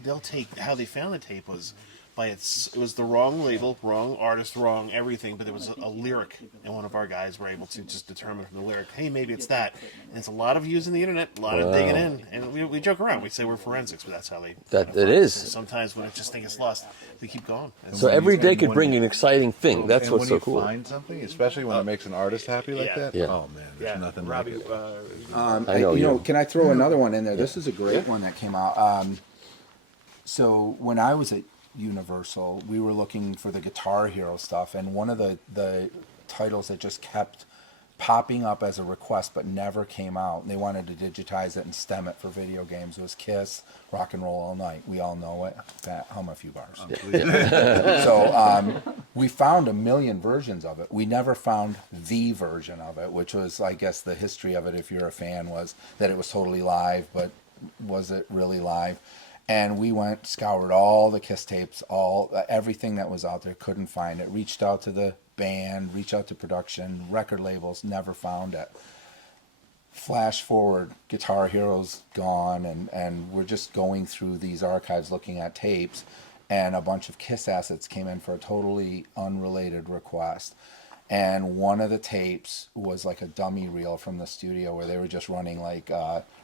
they'll take how they found the tape was by it was the wrong label, wrong artist, wrong everything, but there was a lyric, and one of our guys were able to just determine from the lyric, hey, maybe it's that. And it's a lot of using the internet, a lot of digging in, and we joke around. We say we're forensics, but that's how they. It is. Sometimes when I just think it's lost, we keep going. And So every day could bring an exciting thing. That's And what's when so you cool. find something, especially when it makes an artist happy like yeah. that. Yeah. Oh man, there's nothing Robbie, like it. I know you you. know, can I throw another one in there? This is a great one that came out. So when I was at Universal, we were looking for the Guitar Hero stuff, and one of the titles that just kept popping up as a request but never came out, and they wanted to digitize it and stem it for video games. It was Kiss, Rock and Roll All Night. We all know it. Hum a few bars. So we found a million versions of it. We never found the version of it, which was, I guess, the history of it, if you're a fan, was that it was totally live, but was it really live? And we went, scoured all the Kiss tapes, everything that was out there, couldn't find it. Reached out to the band, reached out to production, record labels, never found it. Flash forward, Guitar Hero's gone, and we're just going through these archives looking at tapes, and a bunch of Kiss assets came in for a totally unrelated request. And one of the tapes was like a dummy reel from the studio where they were just running like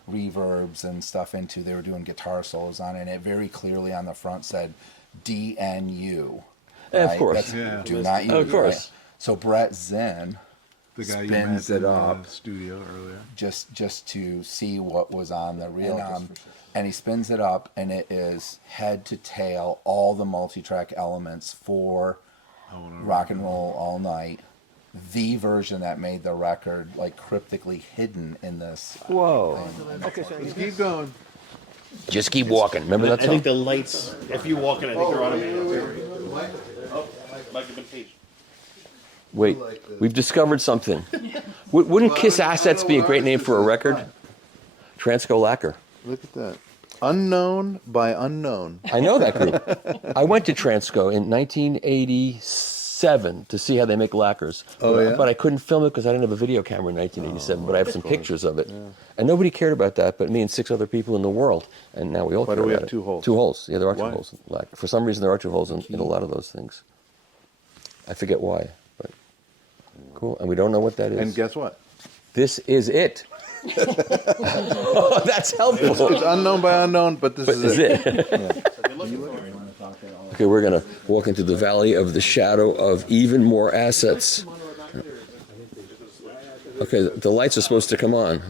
reverbs and stuff into, they were doing guitar solos on it, and it very clearly on the front said DNU. Yeah, of right? course. That's do not use. Of course. Right? So Brett Zinn The guy you spins met it in up the studio earlier. just to see what was on the reel. And he spins it up, and it is head to tail all the multi-track elements for Rock and Roll All Night. The version that made the record, like cryptically hidden in this. Whoa. Let's keep going. Just keep walking. Remember that I song? think the lights. If you walk in, I think they're automated. Oh, might have been page. Wait, we've discovered something. Wouldn't Kiss Assets be a great name for a record? Transco Lacquer. Look at that. Unknown by unknown. I know that group. I went to Transco in 1986 1987 to see how they make lacquers. Oh, yeah? But I couldn't film it because I didn't have a video camera in 1987. But I have some pictures of it. Yeah. And nobody cared about that but me and 6 other people in the world. And now we all care Why do we about have it. 2 holes? 2 holes. Yeah, there are Why? 2 holes in lacquer. For some reason, there are 2 holes in a lot of those things. I forget why. But cool. And we don't know what that is. And guess what? This is it. Oh, that's helpful. It's unknown by unknown, but this is it. Okay, we're going to walk into the valley of the shadow of even more assets. Okay, the lights are supposed to come on.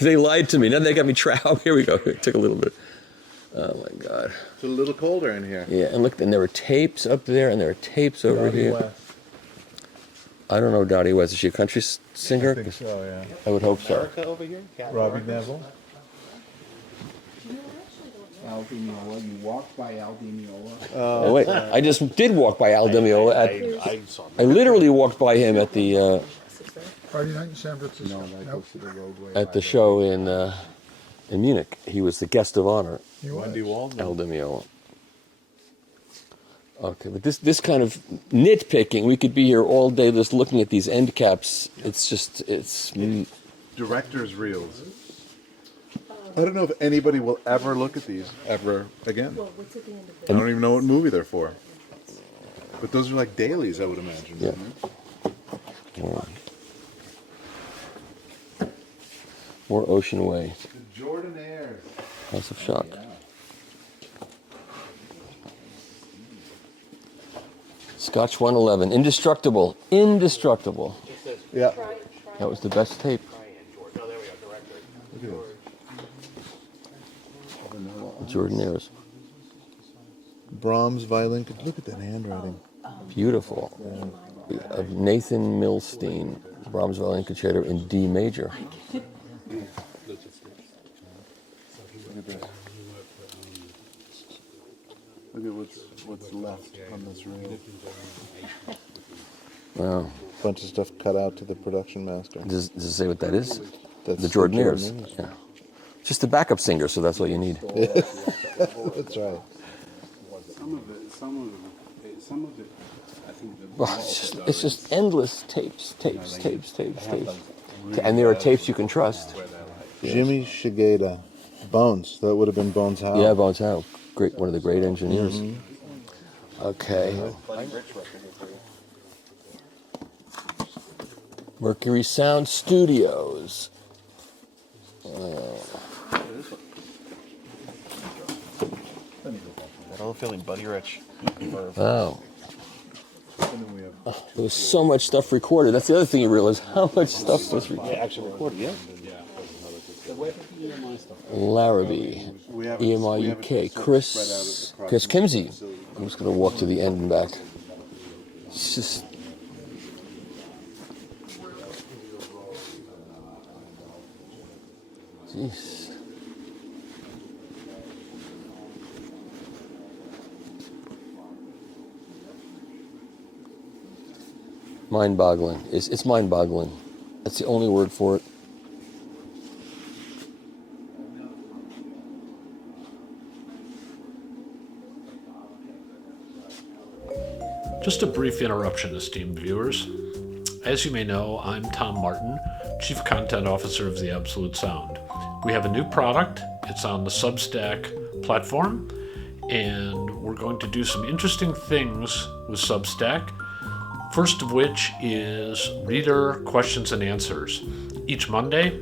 They lied to me. Now they got me trapped. Oh, here we go. It took a little bit. Oh, my God. It's a little colder in here. Yeah, and look, and there were tapes up there, and there are tapes over here. West. I don't know Dottie West. Is she a country singer? I think so, yeah. I would hope so. Over here? Robbie Neville. Al Di Meola. You walked by Al Di Meola. Oh, wait, I just did walk by Al Di Meola. I literally walked by him at the Friday night in San Francisco. No, that goes to the roadway. at the show in Munich. He was the guest of honor. Wendy Waldman. Al Di Meola. Okay, but this kind of nitpicking, we could be here all day just looking at these end caps. It's just, it's... Director's reels. I don't know if anybody will ever look at these ever again. I don't even know what movie they're for. But those are like dailies, I would imagine. Yeah. More Ocean Way. The Jordanaires. House of Shock. Scotch 111. Indestructible. Indestructible. Yeah. That was the best tape. Jordanaires. Brahms violin. Look at that handwriting. Beautiful. Of Nathan Milstein. Brahms Violin Concerto in D major. Look at that. Look at what's left on this reel. Wow. Bunch of stuff cut out to the production master. Does it say what that is? That's The Jordanaires. Jordanaires. Yeah. Just a backup singer, so that's all you need. That's right. Some of it, I think. Well, it's just endless tapes. And there are tapes you can trust. Jimmy Shigeta. Bones. That would have been Bones Howe. Yeah, Bones Howe. Great, one of the great engineers. Okay. Mercury Sound Studios. I'm feeling Buddy Rich. Wow. There was so much stuff recorded. That's the other thing you realize, how much stuff was recorded. Actually recorded, yeah. Larrabee, EMI UK, Chris Kimsey. I'm just going to walk to the end and back. It's just... Jeez. Mind-boggling. It's mind-boggling. That's the only word for it. Just a brief interruption, esteemed viewers. As you may know, I'm Tom Martin, Chief Content Officer of The Absolute Sound. We have a new product. It's on the Substack platform, and we're going to do some interesting things with Substack. First of which is reader questions and answers. Each Monday,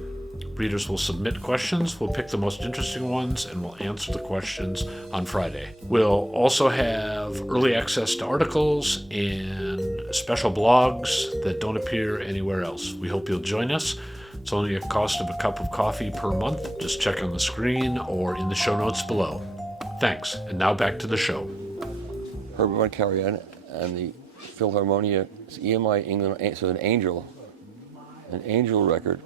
readers will submit questions. We'll pick the most interesting ones and we'll answer the questions on Friday. We'll also have early access to articles and special blogs that don't appear anywhere else. We hope you'll join us. It's only a cost of a cup of coffee per month. Just check on the screen or in the show notes below. Thanks. And now back to the show. Herbert von Karajan and the Philharmonia, EMI England, so an Angel record.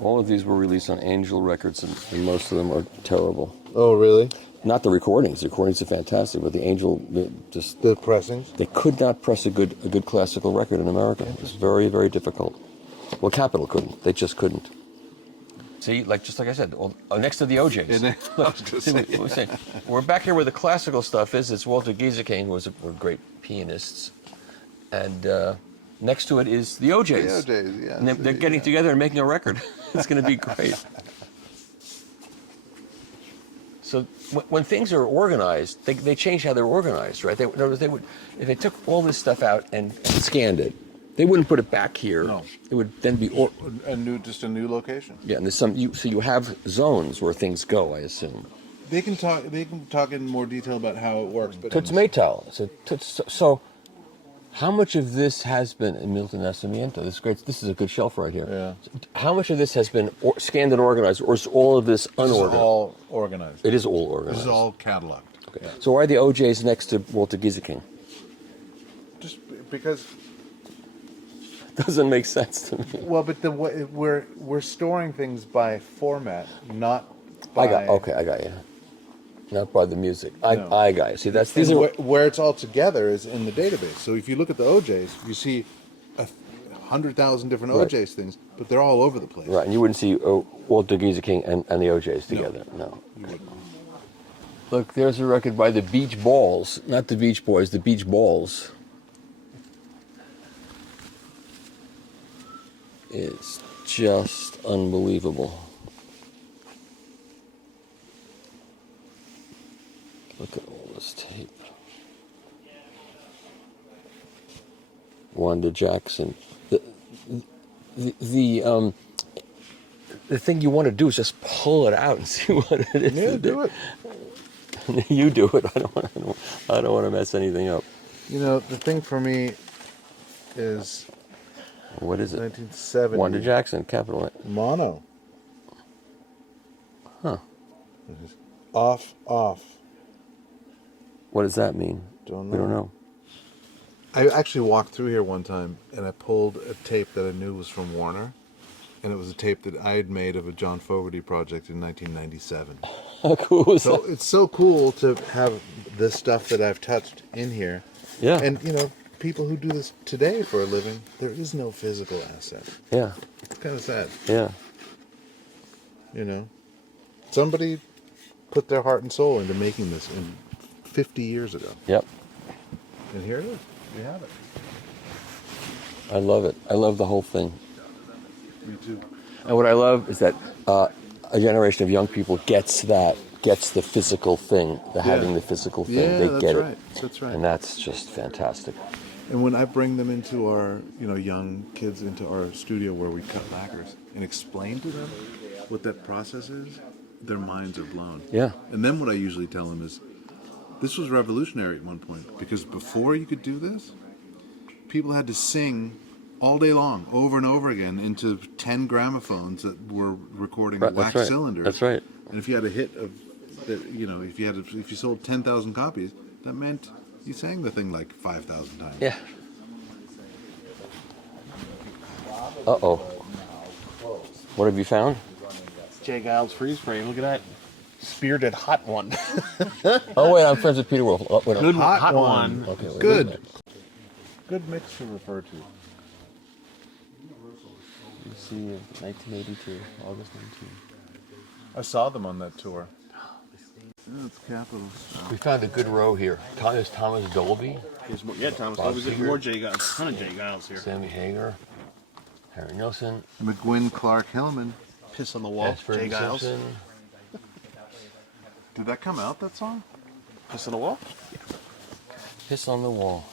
All of these were released on Angel records, and most of them are terrible. Oh, really? Not the recordings. The recordings are fantastic, but the Angel, The pressings? they could not press a good classical record in America. It was very, very difficult. Well, Capitol couldn't. They just couldn't. See, just like I said, next to the OJs. And then- I was gonna say, we're saying, we're back here where the classical stuff is. It's Walter Gieseking, who were great pianists, and next to it is the OJs. The OJs, yeah. And they're getting together and making a record. It's going to be great. So when things are organized, they change how they're organized, right? They would, if they took all this stuff out and scanned it, they wouldn't put it back here. No. It would then be just a new location. Yeah, and there's so you have zones where things go, I assume. They can talk in more detail about how it works. But Toots Maytal. So how much of this has been in Milton Nascimento? This is a good shelf right here. Yeah. How much of this has been scanned and organized, or is all of this unorganized? This is all organized. It is all organized. This is all cataloged. Okay. Yeah. So why are the OJs next to Walter Gieseking? Just because. Doesn't make sense to me. Well, but we're storing things by format, not by. I got you. Not by the music. No. I got you. See, these are where it's all together is in the database. So if you look at the OJs, you see 100,000 different Right. OJs things, but they're all over the place. right, and you wouldn't see Walter Gieseking and the OJs together. No. You wouldn't. Look, there's a record by the Beach Balls, not the Beach Boys, the Beach Balls. It's just unbelievable. Look at all this tape. Wanda Jackson. The thing you want to do is just pull it out and see what it is. Yeah, do it. You do it. I don't want to mess anything up. You know, the thing for me is What is it? 1970. Wanda Jackson, capital. Mono. Huh. Off. What does that mean? Don't We don't know. I actually walked through here one time and I pulled a tape that I knew was from Warner, and it was a tape that I had made of a John Fogerty project in 1997. How cool is So that? it's so cool to have this stuff that I've touched in here. Yeah. And you know, people who do this today for a living, there is no physical asset. Yeah. It's kind of sad. Yeah. You know, somebody put their heart and soul into making this in 50 years ago, Yep. and here it is. We have it. I love it. I love the whole thing. Me too. And what I love is that a generation of young people gets the physical thing, having the physical thing. Yeah, they that's get right. it. That's right. And that's just fantastic. And when I bring them into our, young kids into our studio where we cut lacquers and explain to them what that process is, their minds are blown. Yeah. And then what I usually tell them is, this was revolutionary at one point, because before you could do this, people had to sing all day long, over and over again, into 10 gramophones that were recording Right, wax that's right. cylinders. That's right. And if you had a hit of, if you sold 10,000 copies, that meant you sang the thing like 5,000 times. Yeah. Uh-oh. What have you found? Jay Giles freeze frame. Look at that spirited hot one. Oh, wait, I'm friends with Peter Wolf. Oh, wait, no. Good Hot one. one. Okay, wait, Good. Good mix to refer to. You see, 1982, August 19. I saw them on that tour. That's capital. We found a good row here. Thomas Dolby, There's more, yeah, Thomas. Bob There's Seger. more Jay Giles. Ton of Jay Giles here. Sammy Hager, Harry Nilsson, McGuinn Clark Hillman. Piss on the wall. Ashford Jay Giles. Simpson. Did that come out, that song? Piss on the wall. Piss on the Wall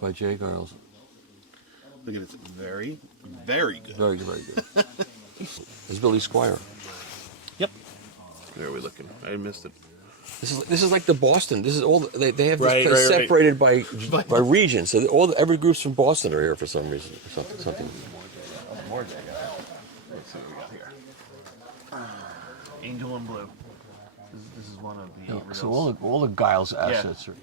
by Jay Giles. Look at it. It's very, very good. Very good, very good. This is Billy Squire. Yep. Where are we looking? I missed it. This is like the Boston. This is all they have this Right, place right, right. separated by region. So every group's from Boston are here for some reason. Or something. More Jay Giles. Let's see what we got here. Angel and Blue. This is one of the reels. So all the Giles assets are.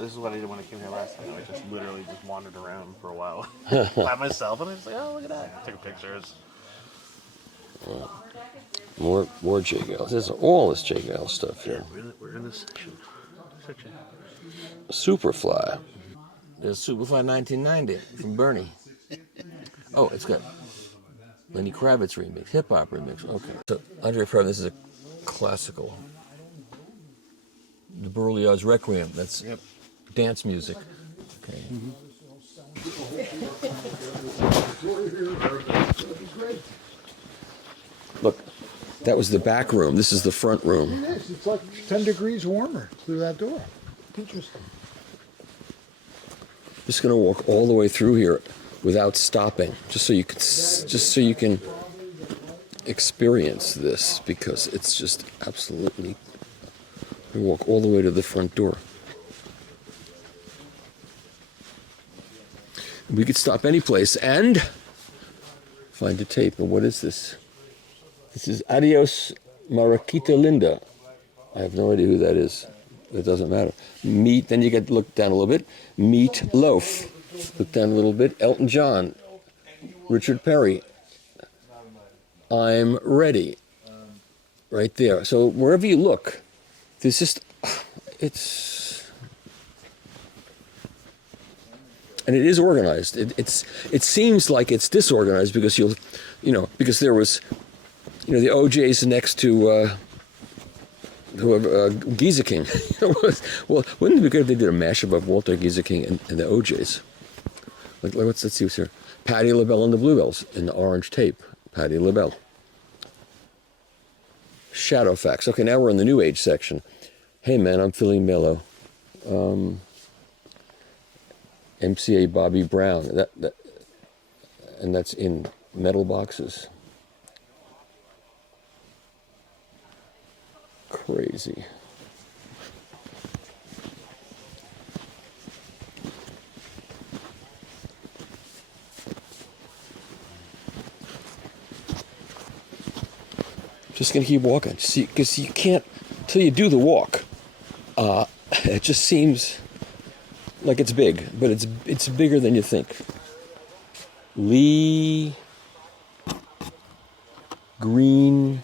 This is what I did when I came here last time. I just literally just wandered around for a while by myself, and I was like, "Oh, look at that!" Took pictures. More Jay Giles. There's all this Jay Giles stuff here. We're in this section. Superfly. There's Superfly 1990 from Bernie. Oh, it's got Lenny Kravitz remix, hip hop remix. Okay. So Andre Fremer, this is a classical. The Berlioz Requiem. That's dance music. Okay. Look, that was the back room. This is the front room. It is. It's like 10 degrees warmer through that door. Interesting. Just going to walk all the way through here without stopping, just so you can experience this, because it's just absolutely. We walk all the way to the front door. We could stop any place and find a tape. And what is this? This is Adios Mariquita Linda. I have no idea who that is. It doesn't matter. Meat, then you get look down a little bit. Meat Loaf. Look down a little bit. Elton John. Richard Perry. I'm Ready. Right there. So wherever you look, there's just, it's, and it is organized. It seems like it's disorganized because because there was, the OJ's next to whoever Gieseking. Well, wouldn't it be good if they did a mashup of Walter Gieseking and the OJ's? Let's see what's here. Patti LaBelle and the Bluebells in the orange tape. Patti LaBelle. Shadowfax. Okay, now we're in the New Age section. Hey man, I'm feeling mellow. MCA Bobby Brown. And that's in metal boxes. Crazy. Just gonna keep walking, see, because you can't till you do the walk. It just seems like it's big, but it's bigger than you think. Lee Greenwood,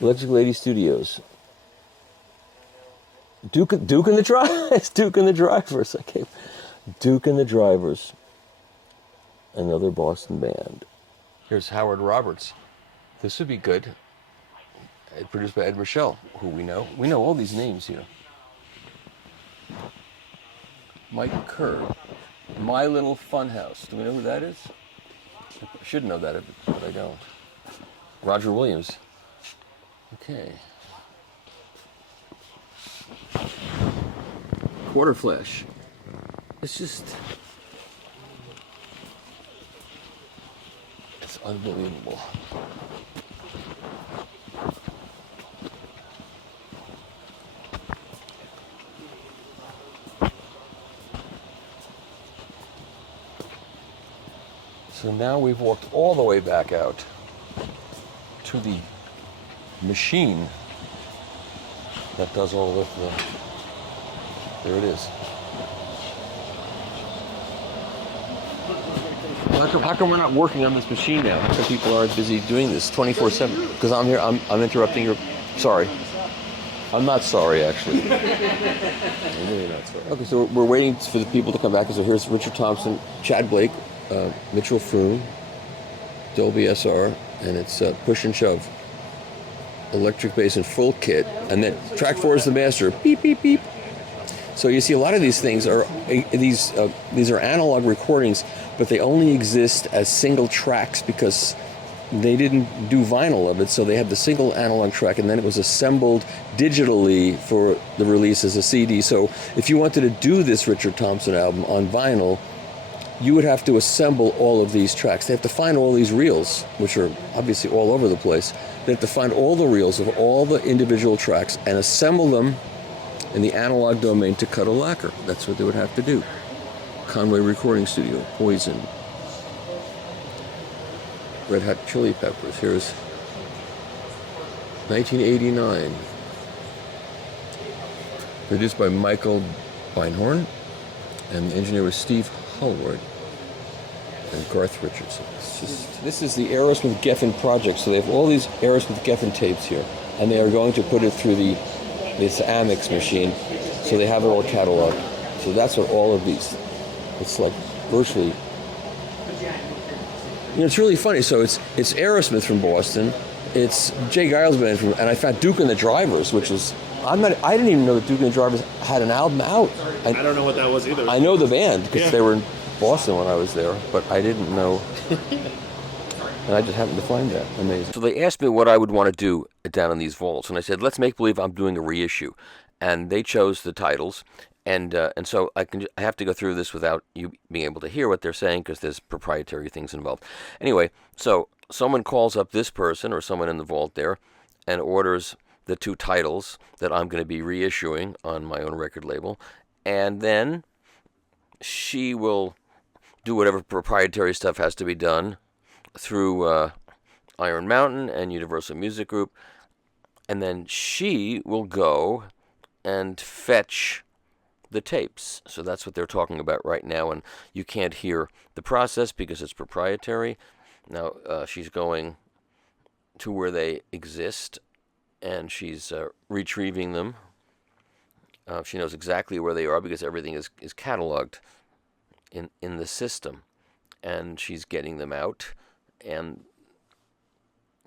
Electric Lady Studios. Duke and the Drivers. Duke and the Drivers. Okay, Duke and the Drivers. Another Boston band. Here's Howard Roberts. This would be good. Produced by Ed Michelle, who we know. We know all these names here. Mike Kerr. My Little Funhouse. Do we know who that is? I should know that, but I don't. Roger Williams. Okay. Quarter Flash. It's just... it's unbelievable. So now we've walked all the way back out to the machine that does all of the... there it is. How come we're not working on this machine now? How come people aren't busy doing this 24/7? Because I'm here, I'm interrupting your... sorry. I'm not sorry, actually. I'm really not sorry. Okay, so we're waiting for the people to come back. So here's Richard Thompson, Chad Blake, Mitchell Froome, Dolby SR, and it's Push and Shove. Electric bass in full kit, and then track 4 is the master. Beep, beep, beep. So you see a lot of these things are, these are analog recordings, but they only exist as single tracks because they didn't do vinyl of it, so they had the single analog track, and then it was assembled digitally for the release as a CD. So if you wanted to do this Richard Thompson album on vinyl, you would have to assemble all of these tracks. They have to find all these reels, which are obviously all over the place. They have to find all the reels of all the individual tracks and assemble them in the analog domain to cut a lacquer. That's what they would have to do. Conway Recording Studio, Poison. Red Hot Chili Peppers. Here's 1989. Produced by Michael Beinhorn, and the engineer was Steve Hallward and Garth Richardson. This is the Aerosmith Geffen project. So they have all these Aerosmith Geffen tapes here, and they are going to put it through this Amex machine. So they have it all cataloged. So that's what all of these, it's like virtually, it's really funny. So it's Aerosmith from Boston, it's Jay Giles Band from, and I found Duke and the Drivers, which is, I didn't even know that Duke and the Drivers had an album out. I don't know what that was either. I know the band because they were in Boston when I was there, but I didn't know. And I just happened to find that. Amazing. So they asked me what I would want to do down in these vaults, and I said, let's make believe I'm doing a reissue. And they chose the titles, and so I have to go through this without you being able to hear what they're saying because there's proprietary things involved. Anyway, so someone calls up this person or someone in the vault there and orders the 2 titles that I'm going to be reissuing on my own record label, and then she will do whatever proprietary stuff has to be done through Iron Mountain and Universal Music Group, and then she will go and fetch the tapes. So that's what they're talking about right now, and you can't hear the process because it's proprietary. Now she's going to where they exist, and she's retrieving them. She knows exactly where they are because everything is cataloged in the system, and she's getting them out, and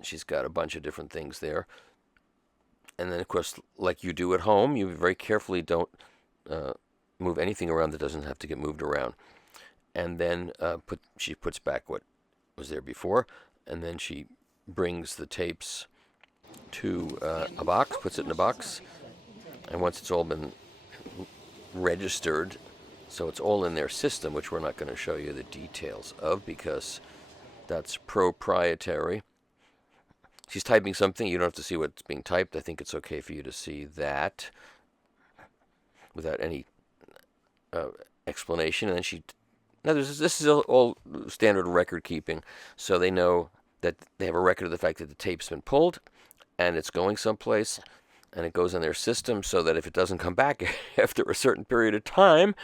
she's got a bunch of different things there. And then, of course, like you do at home, you very carefully don't move anything around that doesn't have to get moved around. And then she puts back what was there before, and then she brings the tapes to a box, puts it in a box, and once it's all been registered, so it's all in their system, which we're not going to show you the details of because that's proprietary. She's typing something. You don't have to see what's being typed. I think it's okay for you to see that without any explanation. And then this is all standard record keeping, so they know that they have a record of the fact that the tape's been pulled and it's going someplace, and it goes in their system so that if it doesn't come back after a certain period of time,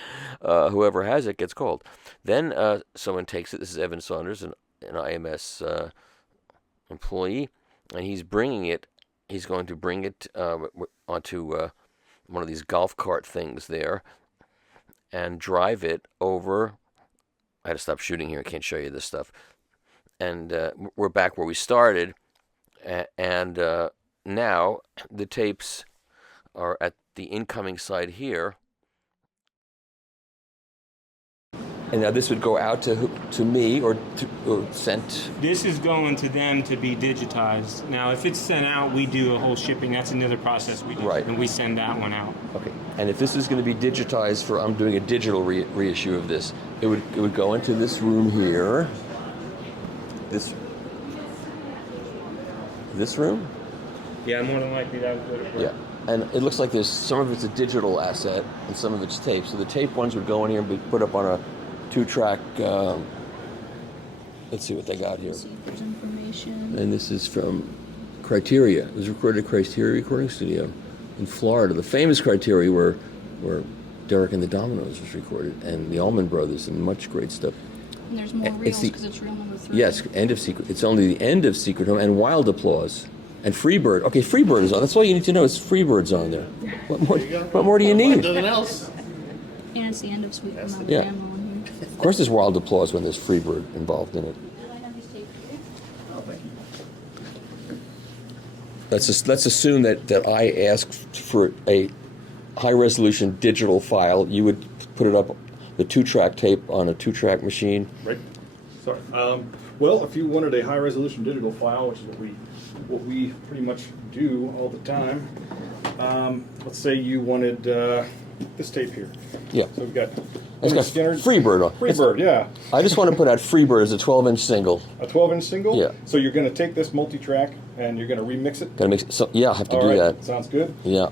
whoever has it gets called. Then someone takes it. This is Evan Saunders, an IMS employee, and he's going to bring it onto one of these golf cart things there and drive it over. I had to stop shooting here. I can't show you this stuff. And we're back where we started, and now the tapes are at the incoming side here. And now this would go out to me or sent? This is going to them to be digitized. Now, if it's sent out, we do a whole shipping. That's another process we do. Right. And we send that one out. Okay. And if this is going to be digitized I'm doing a digital reissue of this, it would go into this room here. This room? Yeah, more than likely that would have worked. Yeah. And it looks like there's some of it's a digital asset and some of it's tape. So the tape ones would go in here and be put up on a 2-track, let's see what they got here. See if there's information. And this is from Criteria. It was recorded at Criteria Recording Studio in Florida. The famous Criteria where Derek and the Dominoes was recorded, and the Allman Brothers, and much great stuff. And there's more reels because it's reel number 3. Yes, end of Secret. It's only the end of Secret Home and Wild Applause. And Freebird. Okay, Freebird is on. That's all you need to know is Freebird's on there. What more do you need? Nothing else. And it's the end of Sweet Home Yeah. Alabama on here. Of course there's Wild Applause when there's Freebird involved in it. Let's assume that I asked for a high-resolution digital file. You would put it up, the 2-track tape on a 2-track machine. Right. Sorry. Well, if you wanted a high-resolution digital file, which is what we pretty much do all the time, let's say you wanted this tape here. Yeah. So we've got Freebird on. Freebird, yeah. I just want to put out Freebird as a 12-inch single. A 12-inch single? Yeah. So you're going to take this multi-track and you're going to remix it? Gotta mix it. So, yeah, I have to All do right. that. Sounds good. Yeah,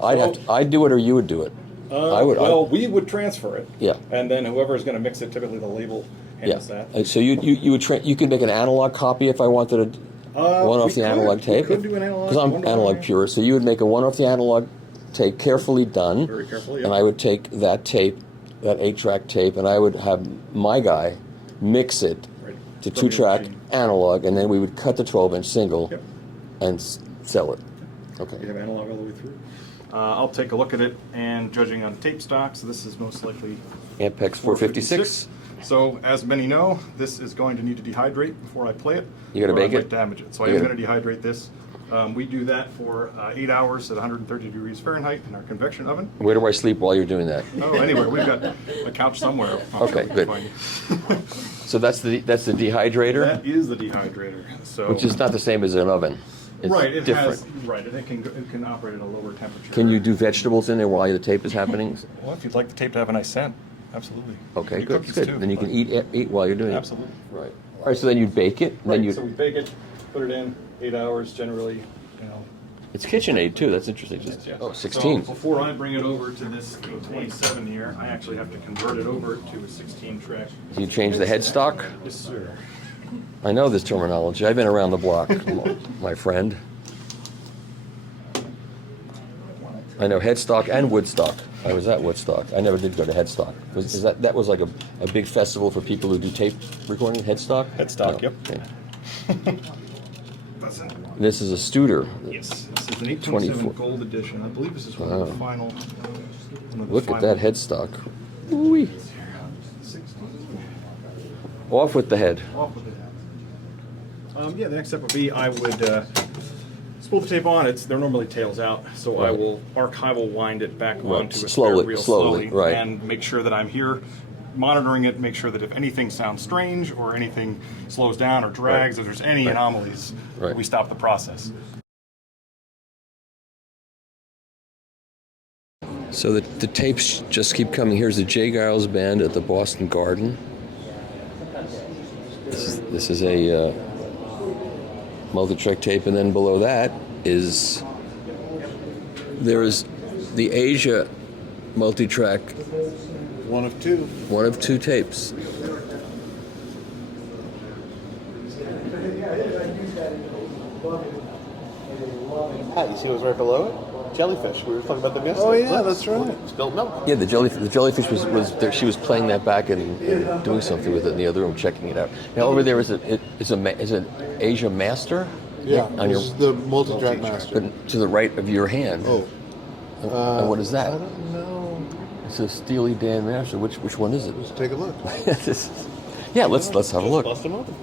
I'd do it or you would do it. We would transfer it. Yeah. And then whoever is going to mix it, typically the label handles that. So you could make an analog copy if I wanted one off the analog tape. We could do an analog. Because I'm analog pure. So you would make a one off the analog tape, carefully done. Very carefully, yeah. And I would take that tape, that 8-track tape, and I would have my guy mix it to 2-track analog, and then we would cut the 12-inch single and sell it. Okay. You have analog all the way through? I'll take a look at it, and judging on tape stock, so this is most likely Ampex 456. So, as many know, this is going to need to dehydrate before I play it. You gotta or bake I might it? damage it. So I You am gotta- going to dehydrate this. We do that for 8 hours at 130 degrees Fahrenheit in our convection oven. Where do I sleep while you're doing that? Oh, anyway, we've got a couch somewhere. Okay, good. So that's the dehydrator, That is the dehydrator. So which is not the same as an oven. It's right, it different. has right, and it can operate at a lower temperature. Can you do vegetables in there while the tape is happening? Well, if you'd like the tape to have a nice scent, absolutely. Okay, You good, cookies good. too, Then you can but- eat while you're doing Absolutely. it. Right. All right. So then you bake it. And Right, then you. so we bake it, put it in 8 hours generally. You know. It's KitchenAid too. That's interesting. Just, Yeah. oh, 16. So before I bring it over to this 27 here, I actually have to convert it over to a 16 track. Do you change the headstock? Yes, sir. I know this terminology. I've been around the block, my friend. I know headstock and Woodstock. I was at Woodstock. I never did go to Headstock. That was like a big festival for people who do tape recording? Headstock? Headstock, No. yep. Okay. This is a Studer. Yes, this is an 827 24. gold edition. I believe this is one of the final. One of the Look at final- that headstock. Ooh-wee. Off with the head. Off with it. Yeah, the next step would be I would spool the tape on. They're normally tails out, so I Right. will archival wind it back Right. onto a Slowly, spare reel slowly, right. and make sure that I'm here monitoring it, make sure that if anything sounds strange or anything slows down or drags, if there's any anomalies, Right. we stop the process. So the tapes just keep coming. Here's the J. Giles Band at the Boston Garden. This is a multi-track tape, and then below that is the Asia multi-track. One of two. One of two tapes. You see what's right below it? Jellyfish. We were talking about them yesterday. Oh yeah, that's right. Spilled milk. Yeah, the jellyfish was there. She was playing that back and doing something with it in the other room, checking it out. Now over there is an Asia Master. Yeah, on this is the multi-track master. But to the right of your hand. Oh. And what is that? I don't know. It's a Steely Dan Master. Which one is it? Let's take a loop. Yeah, let's have a look. Bust them open.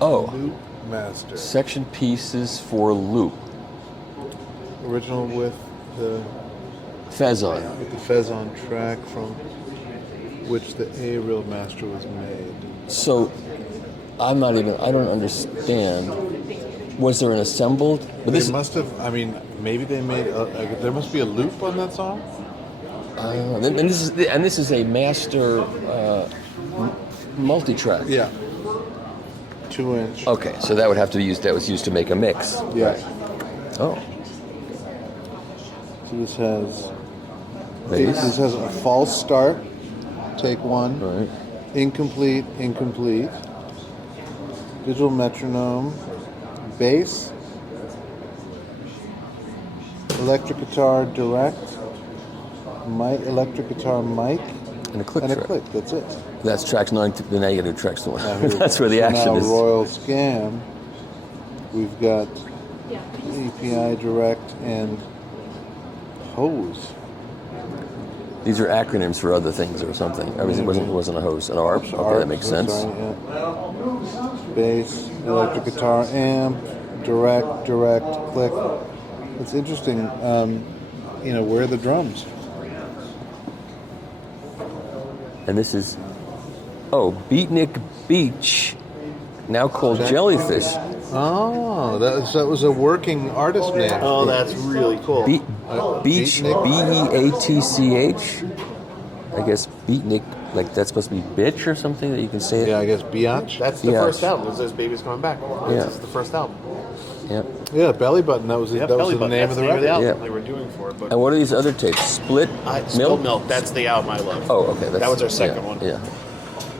Oh, Loop master. section pieces for loop. Original with the Fezon. track from which the A reel master was made. So, I don't understand. Was there an assembled? But They must have. I mean, maybe they made. There must be a loop on that song. I don't know. And this is a master multi-track. Yeah. 2-inch. Okay, so that would have to be used. That was used to make a mix. Yeah. Oh, So this has. Bass. This has a false start. Take one. right. Incomplete. Digital metronome. Bass. Electric guitar direct. Mic. Electric guitar mic. And a click And a track. click. That's it. That's tracks 9 to the negative tracks to 1. Now here we That's go. where the So action now is. Royal Scam. We've got API direct and hose. These are acronyms for other things or something. I mean, it wasn't a hose. An ARP. Okay, that makes sense. Sorry, yeah. Bass, electric guitar, amp, direct, click. It's interesting. Where are the drums? And this is, Beatnik Beach, now called Jellyfish. Oh, that was a working artist name. Oh, that's really cool. Beach, Beatnik? B-E-A-T-C-H. I guess Beatnik, like that's supposed to be bitch or something that you can say it. Yeah, I guess Biatch. That's the Yeah. first album. It says Baby's Coming Back. Yeah. This is the first album. Yeah. Yeah, Belly Button. That was the Belly name Button. of That's the the name of the record. album Yeah. they were doing for it. But And what are these other tapes? Split Spilled Milk? Milk. That's the album I love. Oh, okay. That was our second one. Yeah.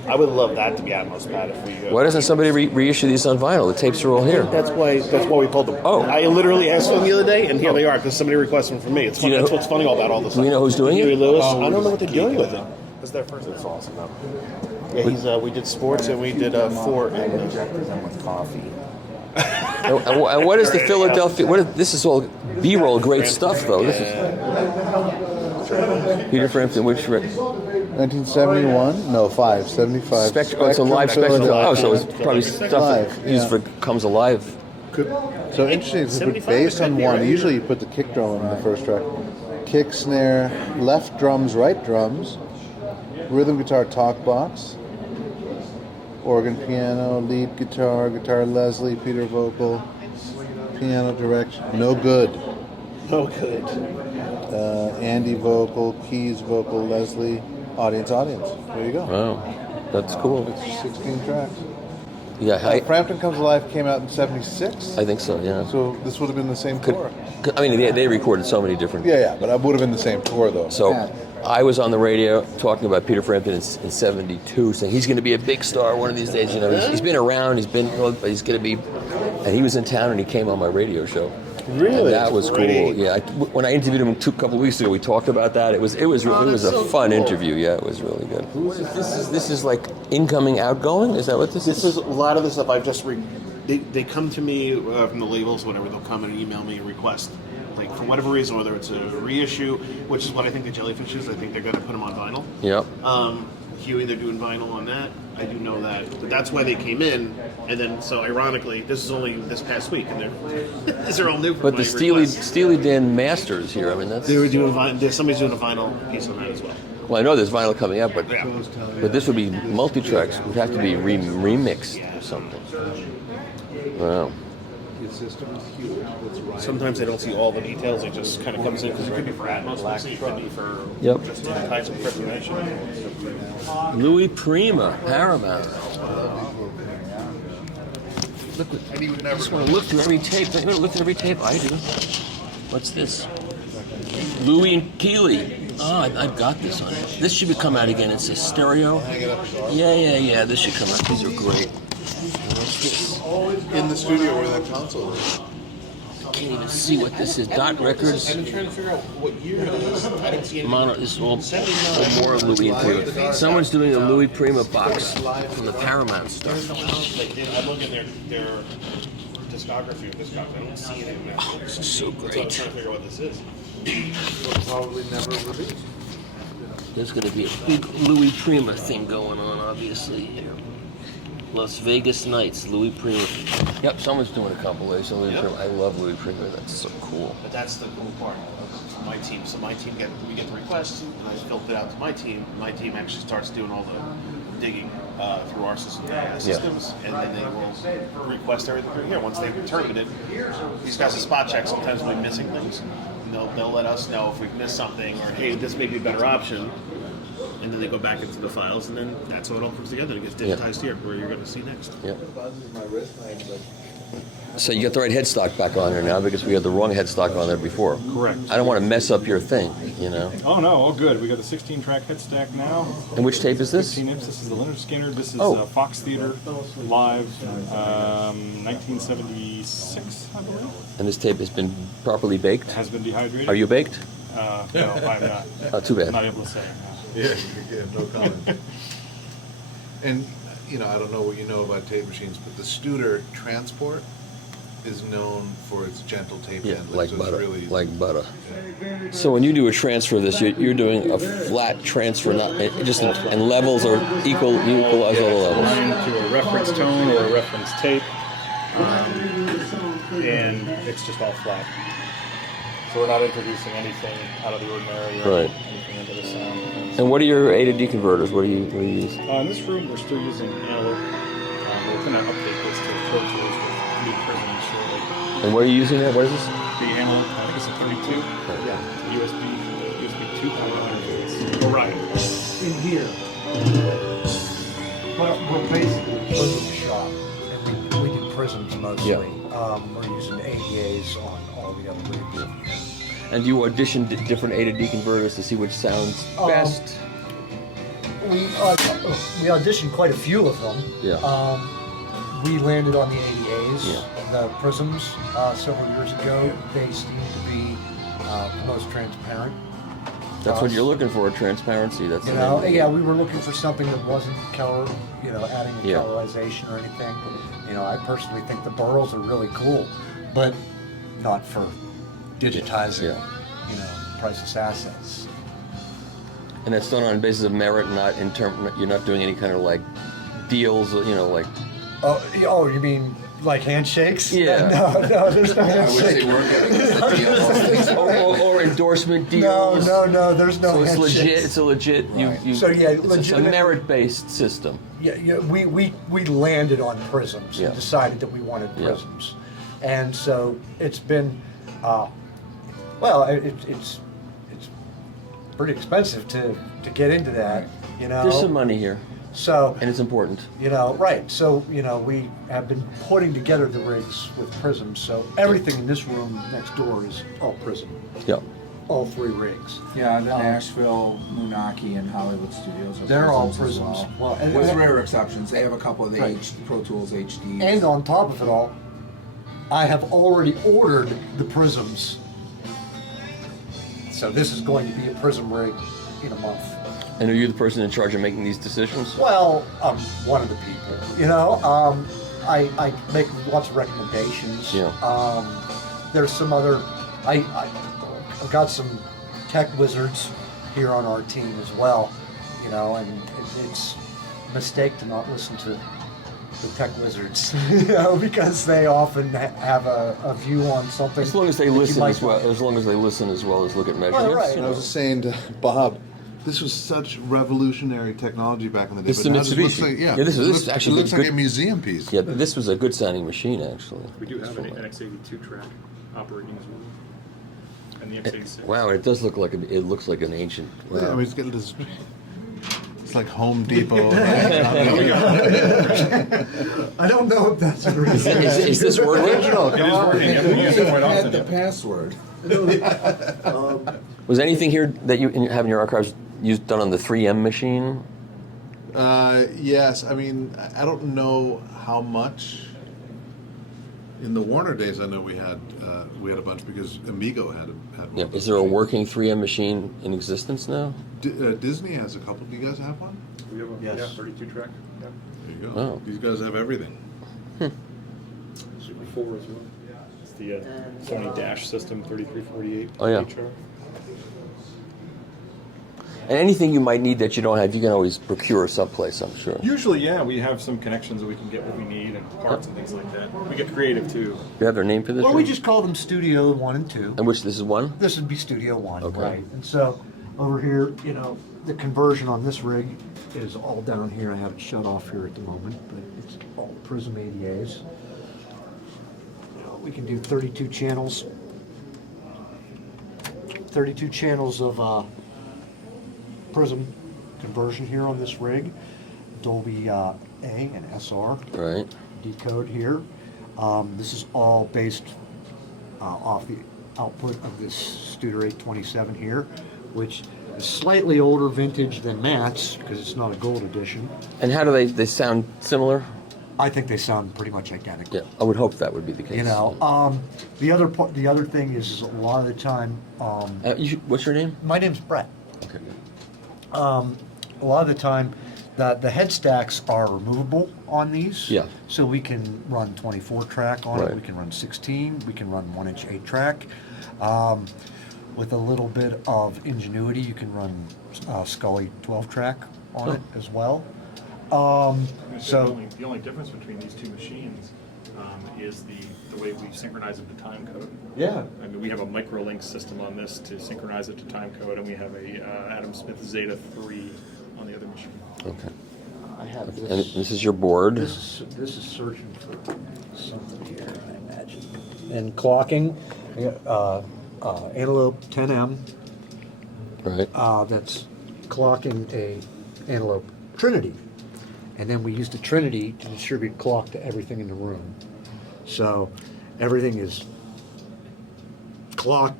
I would love that to be Atmos Pad if we. Why doesn't somebody reissue these on vinyl? The tapes are all here. That's why we pulled them. Oh. I literally asked them the other day, and here they are because somebody requested them from me. It's fun. Do you know That's who- what's funny all about all this. Do we know who's doing Huey it? Lewis. Oh, I don't know what they're just doing with geeking it. It's their first. It's awesome though. Yeah, we did sports and we did Fort and Injected them with coffee. And what is the Philadelphia? This is all B-roll, great stuff, though. This is Peter Frampton. Which 1971? No, 75. Oh, it's a live Spectrum. Oh, so it's probably stuff live, that used for comes alive. So interesting, it's based on one. Usually you put the kick drum on the first track. Kick, snare, left drums, right drums, rhythm guitar, talk box, organ, piano, lead guitar, guitar Leslie, Peter vocal, piano direction. No good. No good. Andy vocal, keys vocal, Leslie, audience. There you go. Wow, that's cool. It's 16 tracks. Yeah, Frampton Comes Alive came out in 76. I think so. Yeah. So this would have been the same tour. I mean, they recorded so many different. Yeah, but it would have been the same tour though. So I was on the radio talking about Peter Frampton in 72, saying he's going to be a big star one of these days. You know, he's been around, he's going to be, and he was in town and he came on my radio show. Really? And that was cool. Yeah, when I interviewed him a couple of weeks ago, we talked about that. It was a fun interview. Yeah, it was really good. This is like incoming, outgoing. Is that what this is? This is a lot of the stuff I've just they come to me from the labels, whatever. They'll come and email me a request, like for whatever reason, whether it's a reissue, which is what I think the Jellyfish is. I think they're going to put them on vinyl. Yep. Huey, they're doing vinyl on that. I do know that, but that's why they came in. And then, so ironically, this is only this past week, and these are all new. But the Steely Dan Masters here. I mean, that's they were doing somebody's doing a vinyl piece on that as well. Well, I know there's vinyl coming up, but this would be multi-tracks. Would have to be remixed or something. Wow. Sometimes they don't see all the details. It just kind of comes in because it could be for Atmos, it could be for just different kinds of preparation. Louis Prima, Paramount. Look, I just want to look through every tape. I'm going to look through every tape. I do. What's this? Louis and Keeley. Oh, I've got this on it. This should come out again. It's a stereo. Yeah. This should come out. These are great. What's this? In the studio where that console is. I can't even see what this is. Dot Records. I've been trying to figure out what year it is. I didn't see any. This is all more of Louis and Prima. Someone's doing a Louis Prima box from the Paramount stuff. I'm looking at their discography of this guy. I don't see it in there. Oh, this is so great. So I'm trying to figure out what this is. Probably never released. There's going to be a big Louis Prima thing going on, obviously, here. Las Vegas Nights, Louis Prima. Yep, someone's doing a compilation. Louis Prima. I love Louis Prima. That's so cool. But that's the cool part of my team. So my team we get the requests, and I filter it out to my team. My team actually starts doing all the digging through our systems, and then they will request everything through here. Once they've determined it, these guys are spot check. Sometimes we're missing things. And they'll let us know if we miss something, or hey, this may be a better option. And then they go back into the files, and then that's how it all comes together. It gets digitized here, where you're going to see next. Yep. So you got the right headstock back on there now, because we had the wrong headstock on there before. Correct. I don't want to mess up your thing, you know. Oh no, all good. We got the 16-track headstack now. And which tape is this? 15 inch. This is the Leonard Skinner. This is Fox Theater live, 1976, I believe. And this tape has been properly baked? It has been dehydrated. Are you baked? No, I'm not. Oh, too bad. I'm not able to say. Yeah, no comment. And, I don't know what you know about tape machines, but the Studer Transport is known for its gentle tape handling. Like so butter. Really, like butter. Yeah. So when you do a transfer of this, you're doing a flat transfer, and levels are equalize all the levels. To a reference tone or a reference tape, and it's just all flat. So we're not introducing anything out of the ordinary or anything into the sound. And what are your A to D converters? What do you use? In this room, we're still using analog. We're going to update this to Pro Tools with new prisms shortly. And what are you using there? What is this? The analog, I think it's a 32. Yeah. USB 2.1. Orion. In here. Well, we're basically a prism shop, and we do prisms mostly. Yeah. We're using ADAs on all the other rigs. And do you audition different A to D converters to see which sounds best? We auditioned quite a few of them. Yeah. We landed on the ADAs, the prisms, several years ago. They seem to be the most transparent. That's what you're looking for, transparency. That's You the know, main- yeah, we were looking for something that wasn't color, adding a Yeah. colorization or anything. I personally think the burls are really cool, but not for digitizing, priceless assets. And that's done on basis of merit, not in term. You're not doing any kind of like deals, like. Oh, you mean like handshakes? Yeah. No, there's no I wish handshakes. they were getting us a deal. or endorsement deals. No, there's no So it's handshakes. legit. It's a legit. You. So, yeah, it's a legitimate- merit-based system. Yeah, we landed on prisms Yeah. and decided that we wanted Yeah. prisms, and so it's been, it's pretty expensive to get into that, There's some money here, So, and it's important. right. So, we have been putting together the rigs with prisms. So everything in this room next door is all prism. Yep. All 3 rigs. Yeah, the Nashville, Moonaki, and Hollywood Studios are They're all prisms as prisms. well. Well, and- With rare exceptions, they have a couple of the Right. Pro Tools HDs. And on top of it all, I have already ordered the prisms. So this is going to be a prism rig in a month. And are you the person in charge of making these decisions? Well, I'm one of the people. I make lots of recommendations. Yeah. There's some other. I've got some tech wizards here on our team as well. And it's a mistake to not listen to the tech wizards, because they often have a view on something. As long as they that you listen might as well. As long as they listen as well as look at measurements. right. I was just saying to Bob, this was such revolutionary technology back in the day. This is but a now this looks Mitsubishi. like, Yeah, this is actually it looks good- like a museum piece. Yeah, this was a good sounding machine actually. We do have an NX82 track operating as well. And the X86. Wow, it does look like it looks like an ancient. Wow. Yeah, I mean, it's getting this. It's like Home Depot. I don't know if that's the reason. Is this working? Original. It is working. Yeah, we use it quite often. the password. Was anything here that you have in your archives done on the 3M machine? Yes, I mean, I don't know how much. In the Warner days, I know we had a bunch because Amigo had one. Yeah. Is there a working 3M machine in existence now? Disney has a couple. Do you guys have one? We have a Yes. 32 track. Yeah. There you go. Oh. These guys have everything. Super 4 as well. It's the Sony Dash system 3348. Oh, yeah. HR. And anything you might need that you don't have, you can always procure someplace, I'm sure. Usually, yeah, we have some connections that we can get what we need and parts and things like that. We get creative too. You have their name for this? Well, we room? just call them Studio 1 and 2. And which this is one? This would be Studio 1, Okay. right? And so over here, the conversion on this rig is all down here. I have it shut off here at the moment, but it's all Prism ADAs. We can do 32 channels. 32 channels of Prism conversion here on this rig. Dolby A and SR. Right. Decode here. This is all based off the output of this Studer 827 here, which is slightly older vintage than Matt's because it's not a gold edition. And how do they sound similar? I think they sound pretty much identical. Yeah, I would hope that would be the case. The other thing is a lot of the time. What's your name? My name's Brett. Okay. A lot of the time, the head stacks are removable on these. Yeah. So we can run 24 track on Right. it. We can run 16. We can run 1-inch 8 track. With a little bit of ingenuity, you can run Scully 12 track on it as well. The only difference between these two machines is the way we synchronize it to time code. Yeah. I mean, we have a microlink system on this to synchronize it to time code, and we have a Adam Smith Zeta 3 on the other machine. Okay. I have And this. this is your board. This is searching for something here, I imagine. And clocking, Antelope 10M. Right. That's clocking a Antelope Trinity. And then we use the Trinity to distribute clock to everything in the room. So everything is clocked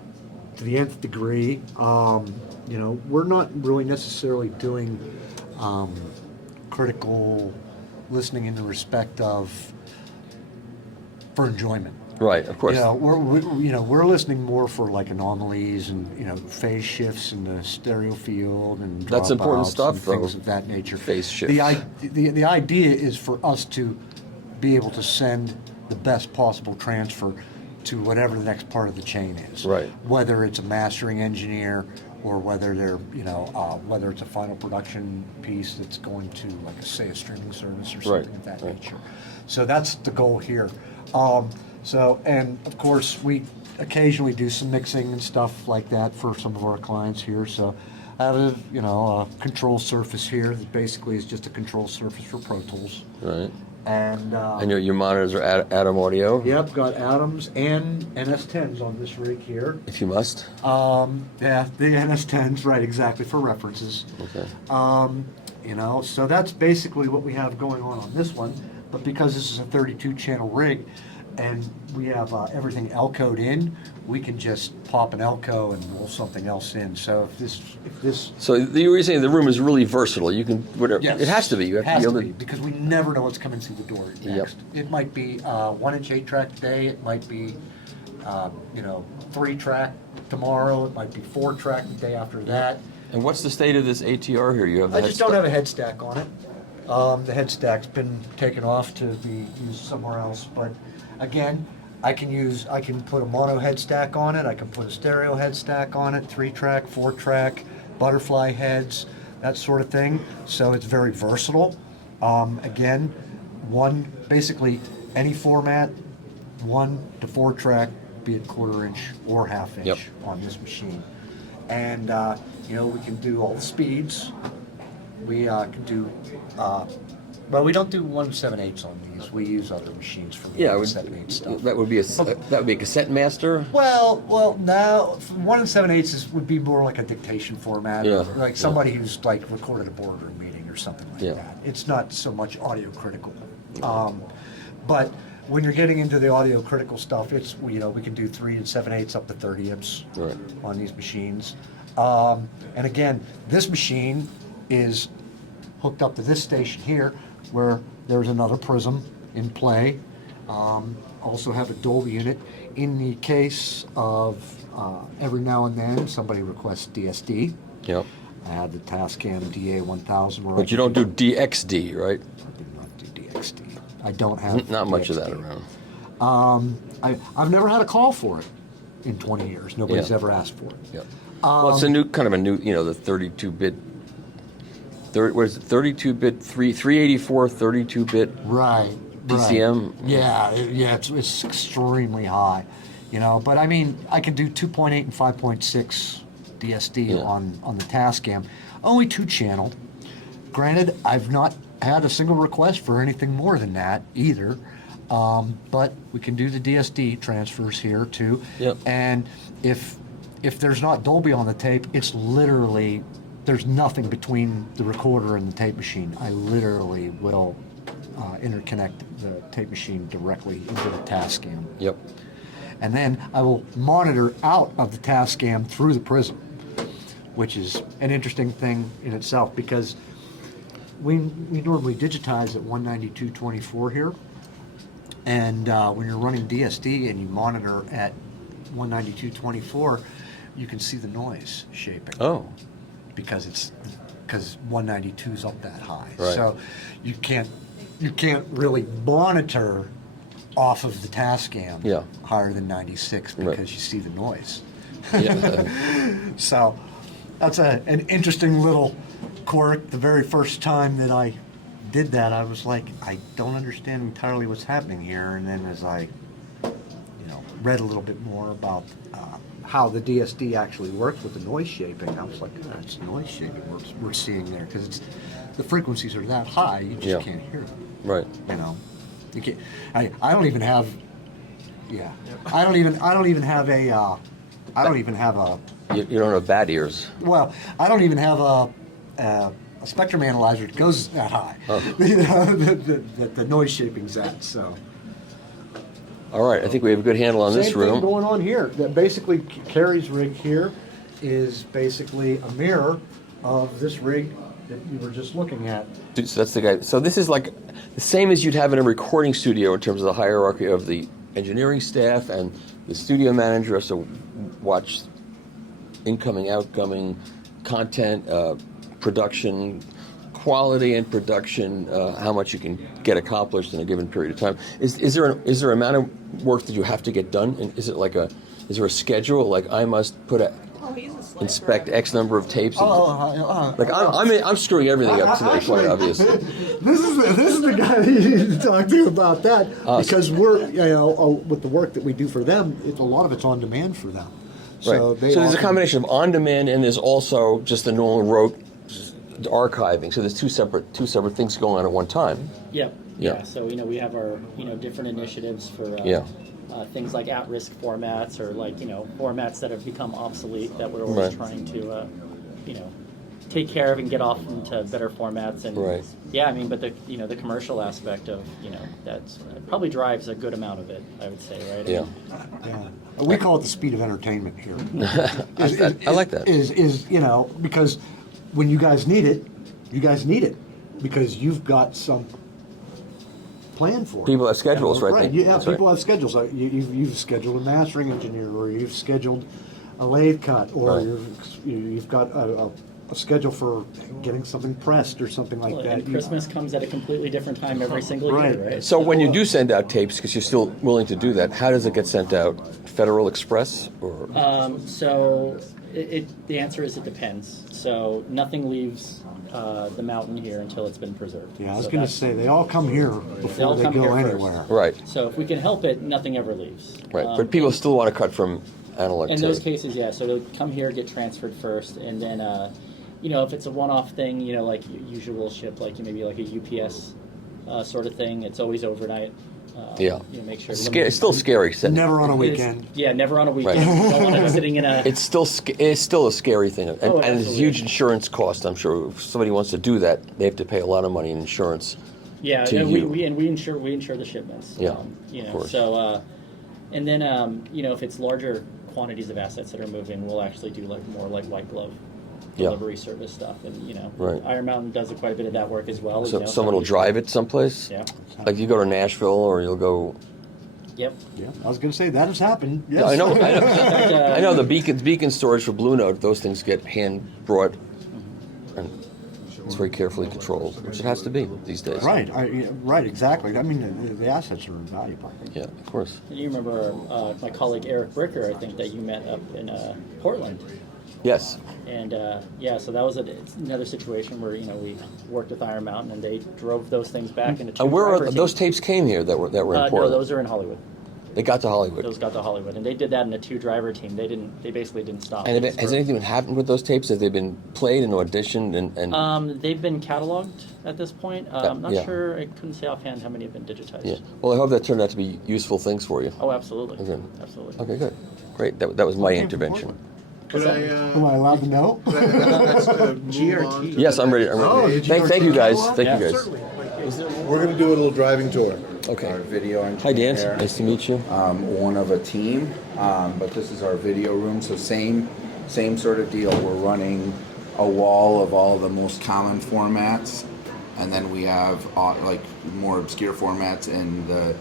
to the nth degree. We're not really necessarily doing critical listening in the respect of for enjoyment. Right, of course. You know, we're listening more for like anomalies and phase shifts in the stereo field and That's important dropouts stuff, and things though. of that nature. Phase shifts. The idea is for us to be able to send the best possible transfer to whatever the next part of the chain is. Right. Whether it's a mastering engineer or whether they're whether it's a final production piece that's going to like say a streaming service or something of that nature. So that's the goal here. And of course we occasionally do some mixing and stuff like that for some of our clients here. So I have a control surface here that basically is just a control surface for Pro Tools. Right. And your monitors are Atom Audio? Yep, got Atoms and NS10s on this rig here. If you must. Yeah, the NS10s, right, exactly, for references. Okay. So that's basically what we have going on this one. But because this is a 32-channel rig, and we have everything Elco'd in, we can just pop an Elco and roll something else in. So if this. So you were saying the room is really versatile. You can whatever. Yes, it has to be. You have has to to be be able to. because we never know what's coming through the door next. It might be 1-inch 8-track today. It might be 3-track tomorrow. It might be 4-track the day after that. And what's the state of this ATR here? You have. I just don't have a head stack on it. The head stack's been taken off to be used somewhere else. But again, I can put a mono head stack on it. I can put a stereo head stack on it, 3-track, 4-track, butterfly heads, that sort of thing. So it's very versatile. Again, basically any format, 1 to 4-track, be it 1/4-inch or 1/2-inch on this machine. And we can do all the speeds. We can do. We don't do 1/7/8 on these. We use other machines for the 1/7/8 stuff. That would be a cassette master. Well, now 1/7/8 would be more like a dictation format, like somebody who's like recorded a boardroom meeting or something like that. It's not so much audio critical, but when you're getting into the audio critical stuff, it's we can do 3 7/8 up to 30 amps on these machines. And again, this machine is hooked up to this station here, where there's another prism in play. Also have a Dolby unit. In the case of every now and then somebody requests DSD. Yep. I have the Tascam DA1000. But you don't do DXD, right? I do not do DXD. I don't have not much of that around. I've never had a call for it in 20 years. Nobody's ever asked for it. Yep. Well, it's a new the 32-bit. What is it? 32-bit, 384, 32-bit. Right. DCM. Right. It's extremely high, But I mean, I can do 2.8 and 5.6 DSD on the Tascam. Only 2-channel. Granted, I've not had a single request for anything more than that either. But we can do the DSD transfers here too. Yep. And if there's not Dolby on the tape, it's literally, there's nothing between the recorder and the tape machine. I literally will interconnect the tape machine directly into the Tascam. Yep. And then I will monitor out of the Tascam through the prism, which is an interesting thing in itself because we normally digitize at 192.24 here. And when you're running DSD and you monitor at 192.24, you can see the noise shaping. Oh. Because 192 is up that high. Right. So you can't really monitor off of the Tascam higher than 96 because you see the noise. So that's an interesting little quirk. The very first time that I did that, I was like, I don't understand entirely what's happening here. And then as I read a little bit more about how the DSD actually works with the noise shaping, I was like, that's noise shaping we're seeing there because the frequencies are that high, you just can't hear them. Right. You can't. I don't even have. Yeah. I don't even have a. I don't even have a. You don't have bad ears. Well, I don't even have a spectrum analyzer that goes that high. Oh. The noise shaping's that so. All right, I think we have a good handle on this room. Same thing going on here. That basically Carrie's rig here is basically a mirror of this rig that you were just looking at. So that's the guy. So this is like the same as you'd have in a recording studio in terms of the hierarchy of the engineering staff and the studio manager has to watch incoming, outgoing content, production, quality and production, how much you can get accomplished in a given period of time. Is there an amount of work that you have to get done? And is there a schedule? Like I must inspect X number of tapes. I'm screwing everything up today, quite obvious. This is the guy that you need to talk to about that because we're with the work that we do for them, a lot of it's on demand for them. So, right. So there's a combination of on demand and there's also just the normal rote archiving. So there's two separate things going on at one time. Yep. Yeah. Yeah. So we have our different initiatives for things like at-risk formats or formats that have become obsolete that we're always trying to take care of and get off into better formats. And but the commercial aspect of that's probably drives a good amount of it, I would say, right? Yeah. We call it the speed of entertainment here. I like that. Is because when you guys need it because you've got some plan for it. People have schedules, right? Right. Yeah, people have schedules. Like you've scheduled a mastering engineer, or you've scheduled a lathe cut, or you've got a schedule for getting something pressed or something like that. And Christmas comes at a completely different time every single year, right? So when you do send out tapes, because you're still willing to do that, how does it get sent out? Federal Express or? So the answer is it depends. So nothing leaves the mountain here until it's been preserved. Yeah, I was going to say they all come here before they go anywhere. Right. So if we can help it, nothing ever leaves. Right, but people still want to cut from analog tape. In those cases, yeah. So they'll come here, get transferred first, and then if it's a one-off thing, like usual ship, like maybe like a UPS sort of thing. It's always overnight. Make sure. It's still scary. Never on a weekend. Never on a weekend. You don't want it sitting in a. It's still a scary thing, and it's a huge insurance cost. I'm sure if somebody wants to do that, they have to pay a lot of money in insurance. Yeah, to we insure the shipments. Yeah, of course. So, and then if it's larger quantities of assets that are moving, we'll actually do more like white glove delivery service stuff, and Iron Mountain does quite a bit of that work as well. So someone will drive it someplace. Yeah. Like you go to Nashville, or you'll go. Yep. Yeah, I was going to say that has happened. Yes. Yeah, I know. I know the beacon storage for Blue Note. Those things get hand brought, and it's very carefully controlled, which it has to be these days. Right. Right. Exactly. I mean, the assets are invaluable. Yeah, of course. And you remember my colleague Eric Bricker, I think that you met up in Portland. Yes. And so that was another situation where we worked with Iron Mountain and they drove those things back into. And where are those tapes came here that were in Portland? No, those are in Hollywood. They got to Hollywood. Those got to Hollywood, and they did that in a 2-driver team. They basically didn't stop. And has anything happened with those tapes? Have they been played and auditioned? And they've been cataloged at this point. I'm not sure. I couldn't say offhand how many have been digitized. Yeah. Well, I hope that turned out to be useful things for you. Oh, absolutely. Okay. Absolutely. Okay, good. Great. That was my intervention. Am I allowed to know? Yes, I'm ready. Thank you guys. Thank you guys. We're going to do a little driving tour. Okay. Our video engineer. Hi, Dan. Nice to meet you. One of a team, but this is our video room. So same sort of deal. We're running a wall of all the most common formats, and then we have like more obscure formats in the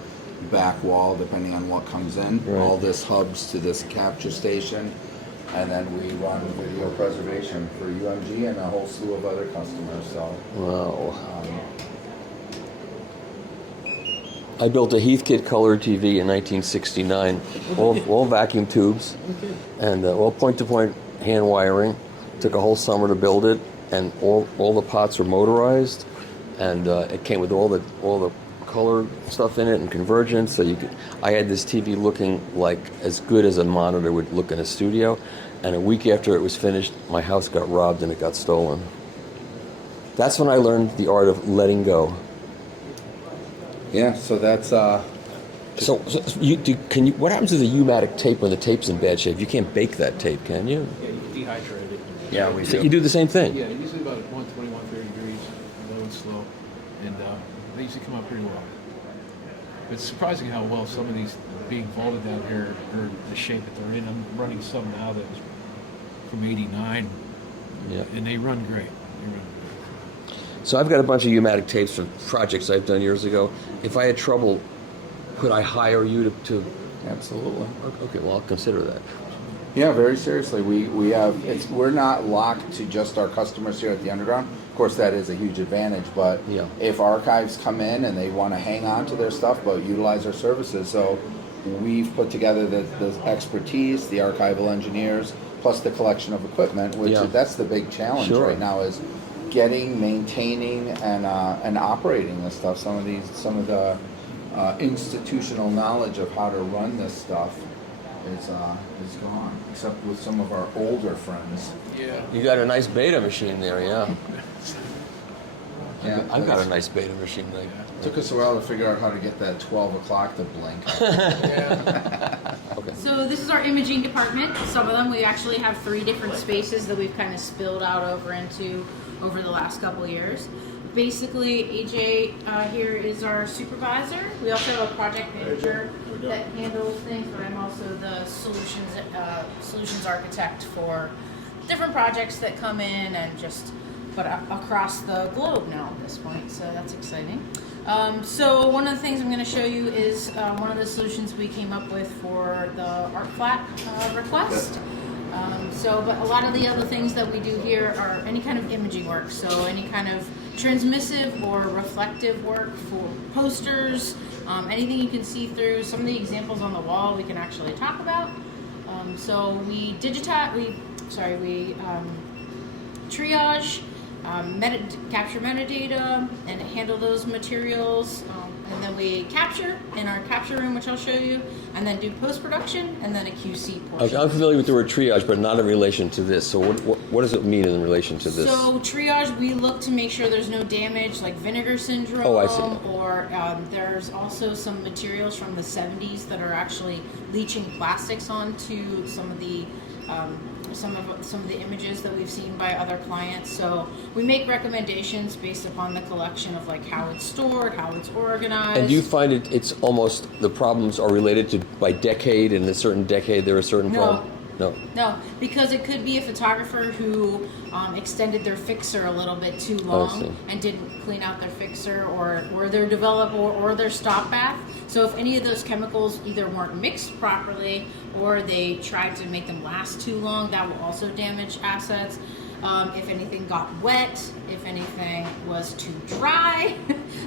back wall, depending on what comes in. Right. All this hubs to this capture station, and then we run video preservation for UMG and a whole slew of other customers. So. Wow. I built a Heathkit color TV in 1969, all vacuum tubes, and all point-to-point hand wiring. Took a whole summer to build it, and all the pots were motorized, and it came with all the color stuff in it and convergence. So I had this TV looking like as good as a monitor would look in a studio, and a week after it was finished, my house got robbed and it got stolen. That's when I learned the art of letting go. Yeah, so that's. So can you? What happens to the U-matic tape when the tape's in bad shape? You can't bake that tape, can you? Yeah, you dehydrate it. Yeah, we So do. you do the same thing. Yeah, usually about 120, 130 degrees, low and slow, and they usually come out pretty well. It's surprising how well some of these being vaulted down here are the shape that they're in. I'm running some now that was from '89, and they run great. So I've got a bunch of U-matic tapes from projects I've done years ago. If I had trouble could I hire you to Absolutely. Okay, well, I'll consider that. Yeah, very seriously. We're not locked to just our customers here at the Underground. Of course, that is a huge advantage, but if archives come in and they want to hang on to their stuff but utilize our services, so we've put together the expertise, the archival engineers, plus the collection of equipment, which that's the big challenge right now is getting, maintaining, and operating this stuff. Some of the institutional knowledge of how to run this stuff is gone, except with some of our older friends. Yeah. You got a nice beta machine there, yeah. Yeah, I've got a nice beta machine there. Took us a while to figure out how to get that 12 o'clock to blink. Okay. So this is our imaging department. Some of them, we actually have 3 different spaces that we've kind of spilled out over into over the last couple of years. Basically, AJ here is our supervisor. We also have a project manager that handles things, but I'm also the solutions architect for different projects that come in and but across the globe now at this point, so that's exciting. So one of the things I'm going to show you is one of the solutions we came up with for the art flat request. But a lot of the other things that we do here are any kind of imaging work, so any kind of transmissive or reflective work for posters, anything you can see through. Some of the examples on the wall we can actually talk about. So we triage, capture metadata, and handle those materials, and then we capture in our capture room, which I'll show you, and then do post-production, and then a QC portion. Okay, I'm familiar with the word triage, but not in relation to this. So what does it mean in relation to this? So triage, we look to make sure there's no damage, like vinegar syndrome. Oh, I see. Or there's also some materials from the 70s that are actually leaching plastics onto some of the images that we've seen by other clients. So we make recommendations based upon the collection of like how it's stored, how it's organized. And do you find it's almost the problems are related to by decade, and in a certain decade there are certain problems? No, because it could be a photographer who extended their fixer a little bit too long and didn't clean out their fixer, or their developer or their stop bath. So if any of those chemicals either weren't mixed properly or they tried to make them last too long, that will also damage assets. If anything got wet, if anything was too dry.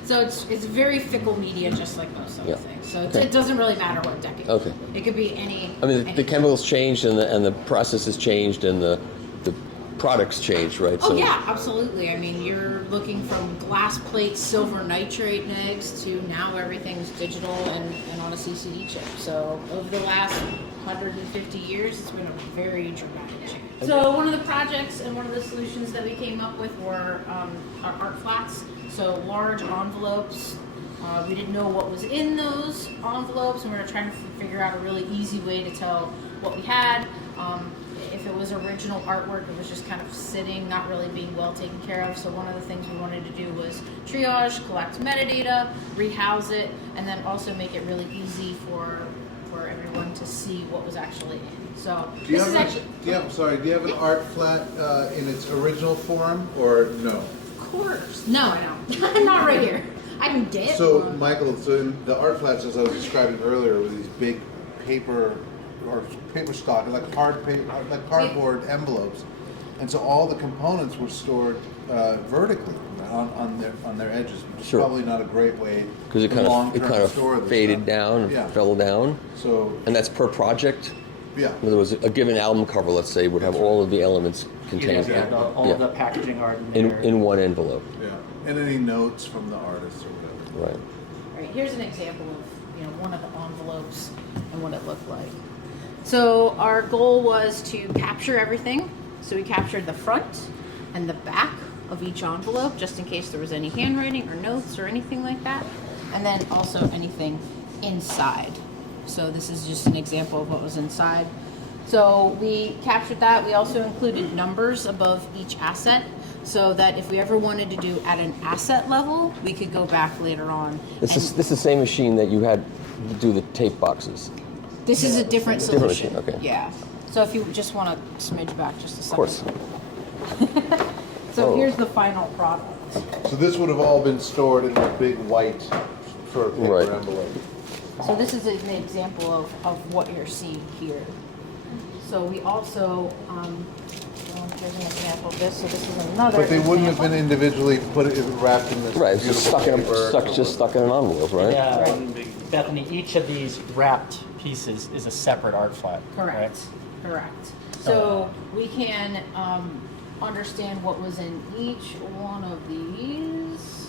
So it's very fickle media, just like most other things. So it doesn't really matter what decade. Okay. It could be any. I mean, the chemicals changed and the process has changed and the products changed, right? Oh yeah, absolutely. I mean, you're looking from glass plates, silver nitrate negs, to now everything's digital and on a CCD chip. So over the last 150 years, it's been a very dramatic change. So one of the projects and one of the solutions that we came up with were our art flats. So large envelopes. We didn't know what was in those envelopes, and we were trying to figure out a really easy way to tell what we had. If it was original artwork, it was just kind of sitting, not really being well taken care of. So one of the things we wanted to do was triage, collect metadata, rehouse it, and then also make it really easy for everyone to see what was actually in. So do you have an art flat in its original form, or no? Of course. No, I don't. I'm not right here. I can dip. So Michael, in the art flats, as I was describing earlier, with these big paper stock, like cardboard envelopes, and so all the components were stored vertically on their edges, which is probably not a great way because it kind of faded down and fell down. So and that's per project. Yeah. In other words, a given album cover, let's say, would have all of the elements contained. All of the packaging art in there. In one envelope. Yeah. And any notes from the artist or whatever. Right. All right. Here's an example of one of the envelopes and what it looked like. So our goal was to capture everything. So we captured the front and the back of each envelope, just in case there was any handwriting or notes or anything like that. And then also anything inside. So this is just an example of what was inside. So we captured that. We also included numbers above each asset, so that if we ever wanted to do at an asset level, we could go back later on. This is the same machine that you had to do the tape boxes. This is a different solution. Different machine, okay. Yeah. So if you just want to smidge back just a second. Of course. So here's the final product. So this would have all been stored in a big white sort of paper envelope. So this is an example of what you're seeing here. So we also, here's an example of this. So this is another. But they wouldn't have example. been individually wrapped in this. Right, it's just stuck in beautiful paper. stuck in an envelope, right? Yeah, Bethany, each of these wrapped pieces is a separate art file. Correct. Correct. So we can understand what was in each one of these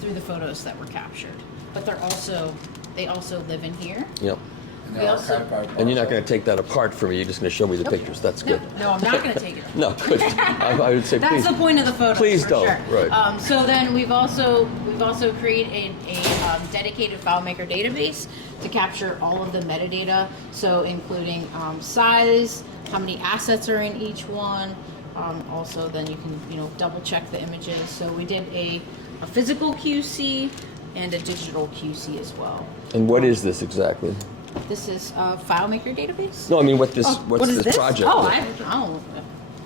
through the photos that were captured. But they also live in here. Yep. We also, And you're not going to take that apart for me. You're just going to show me the pictures. That's good. no, I'm not going to take it. No, good. I would say That's please. the point of the photos. Please for don't. Sure. Right. So then we've also created a dedicated FileMaker database to capture all of the metadata. So including size, how many assets are in each one. Also, then you can double check the images. So we did a physical QC and a digital QC as well. And what is this exactly? This is a FileMaker database. No, I mean, what's what is this project? Oh, like? I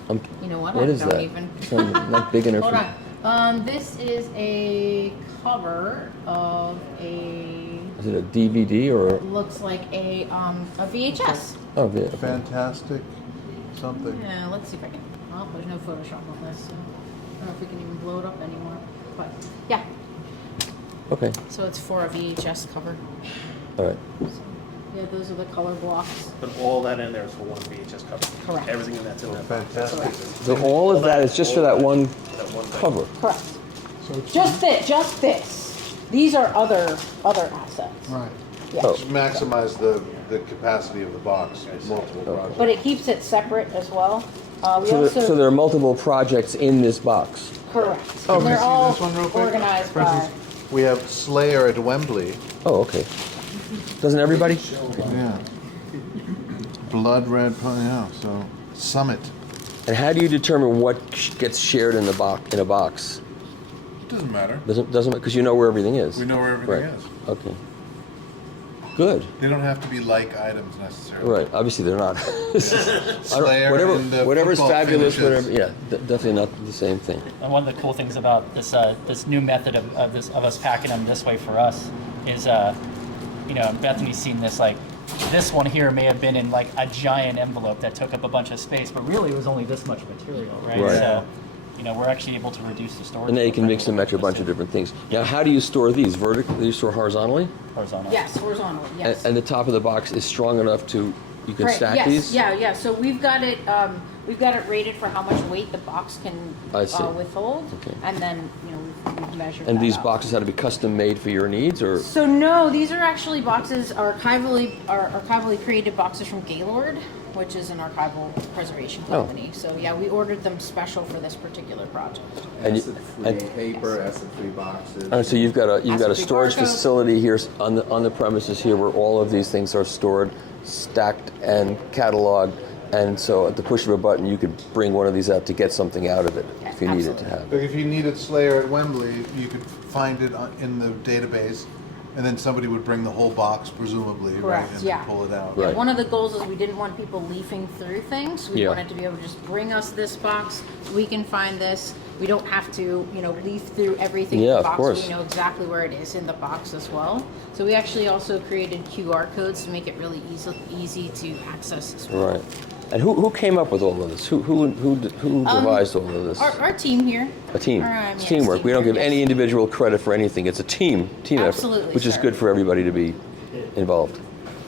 don't. You know what? What I is don't that? even. It's not big enough. Hold for- on. This is a cover of a. Is it a DVD or? Looks like a VHS. Oh, yeah. Fantastic something. Yeah, let's see if I can. Oh, there's no Photoshop on this. So I don't know if we can even blow it up anymore. But yeah. Okay. So it's for a VHS cover. All right. Yeah, those are the color blocks. But all that in there is for one VHS cover. Correct. Everything in that's in that. Fantastic. So all of that is just for that one cover. Correct. Just this. These are other assets. Right. Yeah. Oh. Just maximize the capacity of the box with multiple projects. But it keeps it separate as well. We So, also so there are multiple projects in this box. correct. Oh, And can they're you see all this one real quick? organized For by. instance, we have Slayer at Wembley. Oh, okay. Doesn't everybody? Yeah. Blood red, yeah. So Summit. And how do you determine what gets shared in a box? Doesn't matter. Doesn't because you know where everything is. We know where everything is. Okay. Good. They don't have to be like items necessarily. Right. Obviously, they're not. Slayer and the whatever's football fabulous, finishes. whatever. Yeah, definitely not the same thing. And one of the cool things about this this new method of us packing them this way for us is, Bethany's seen this, like, this one here may have been in like a giant envelope that took up a bunch of space, but really it was only this much material, right? Right. So, we're actually able to reduce the storage. And now you can footprint mix and match a bunch of different things. Now, how do you store these? Vertically? Do you store horizontally? Horizontal. Yes, horizontally. Yes. And the top of the box is strong enough to you can Right, stack yes, these. Yeah. So we've got it rated for how much weight the box can I see. withhold, Okay. and then we've measured. And that these out. boxes had to be custom made for your needs, or So no, these are actually boxes archivally created boxes from Gaylord, which is an archival preservation Oh. company. So yeah, we ordered them special for this particular project. And you- Acid-free paper, acid-free boxes. so you've got a Acid-free storage barcode. facility here on the premises here where all of these things are stored, stacked and cataloged. And so at the push of a button, you could bring one of these out to get something out of it if you needed to have. Like if you needed Slayer at Wembley, you could find it in the database, and then somebody would bring the whole box, presumably, Correct, right, and yeah. pull it out. Right. One of the goals is we didn't want people leafing through things. We Yeah. wanted to be able to just bring us this box. We can find this. We don't have to, leaf through everything Yeah, in the of box. course. We know exactly where it is in the box as well. So we actually also created QR codes to make it really easy to access as well. Right. And who came up with all of this? Who devised all of this? Our team here. A team. yes, It's teamwork. We don't give teamwork, any yes. individual credit for anything. It's a team effort, Absolutely, which is sir. good for everybody to be involved.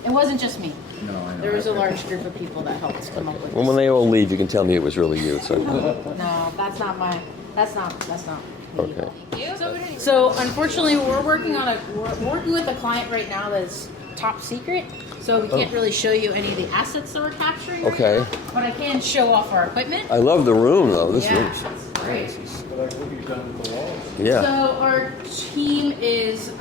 It wasn't just me. No, I know. There was a large group of people that helped us come up with Well, when this. they all leave, you can tell me it was really you. So. No, that's not me. Okay. So unfortunately, we're working with a client right now that's top secret. So we can't really show you any of the assets that we're capturing. right Okay. now, but I can show off our equipment. I love the room, though. This Yeah, room. that's great. Like what you've done with the walls. Yeah. So our team is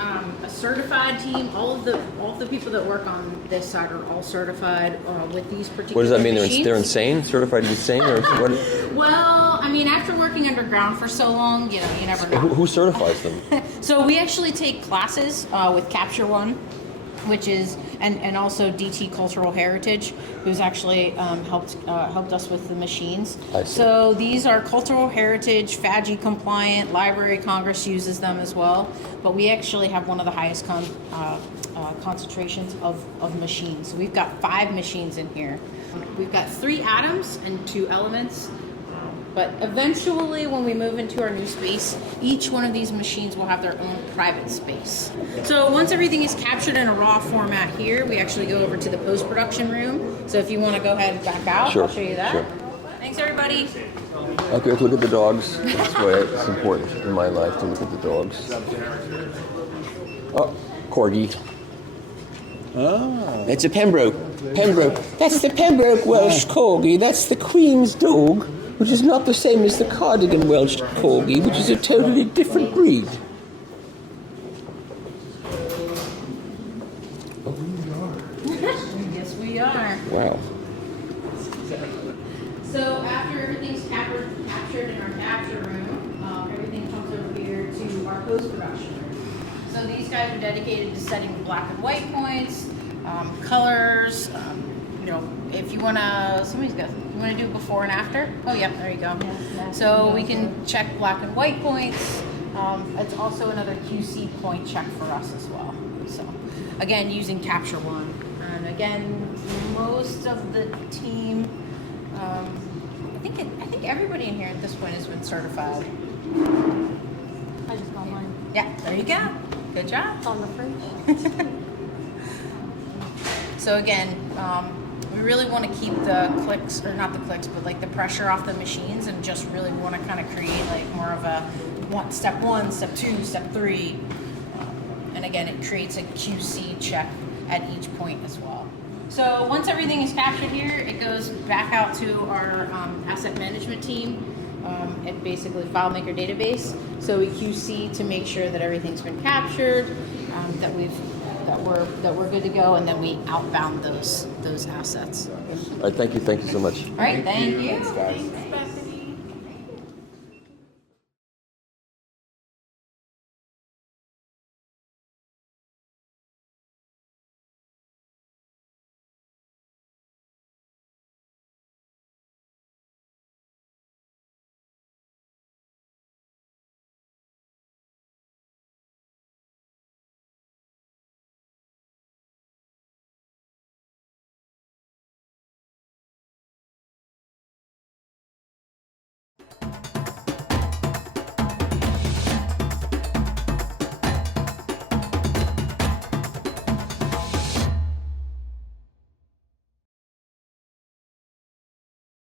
a certified team. All of the people that work on this side are all certified with these particular. What does that mean? machines. They're insane? Certified insane? Or what? Well, I mean, after working underground for so long, you never know. Who certifies them? So we actually take classes with Capture One, which is and also DT Cultural Heritage, who's actually helped us with the machines. I see. So these are cultural heritage, FADGI compliant. Library of Congress uses them as well, but we actually have one of the highest concentrations of machines. So we've got 5 machines in here. We've got 3 atoms and 2 elements. But eventually, when we move into our new space, each one of these machines will have their own private space. So once everything is captured in a raw format here, we actually go over to the post-production room. So if you want to go ahead and back out, Sure, I'll show you that. sure. Thanks, everybody. Okay, let's look at the dogs. That's why it's important in my life to look at the dogs. Oh, Corgi. Ah. That's a Pembroke. That's the Pembroke Welsh Corgi. That's the Queen's dog, which is not the same as the Cardigan Welsh Corgi, which is a totally different breed. Yes, we are. Wow. So after everything's captured in our capture room, everything comes over here to our post-production room. So these guys are dedicated to setting black and white points, colors. If you wanna, you wanna do before and after? Oh yeah, there you go. So we can check black and white points. It's also another QC point check for us as well. So again, using Capture One, and again, most of the team. I think everybody in here at this point has been certified. I just got mine. Yeah, there you go. Good job. It's on the fridge. So again, we really want to keep the clicks, or not the clicks, but like the pressure off the machines, and just really want to kind of create like more of a step 1, step 2, step 3. And again, it creates a QC check at each point as well. So once everything is captured here, it goes back out to our asset management team. It basically FileMaker database. So we QC to make sure that everything's been captured, that we're good to go, and then we outbound those assets. All right, thank you so much. All right, thank you. Thanks, guys.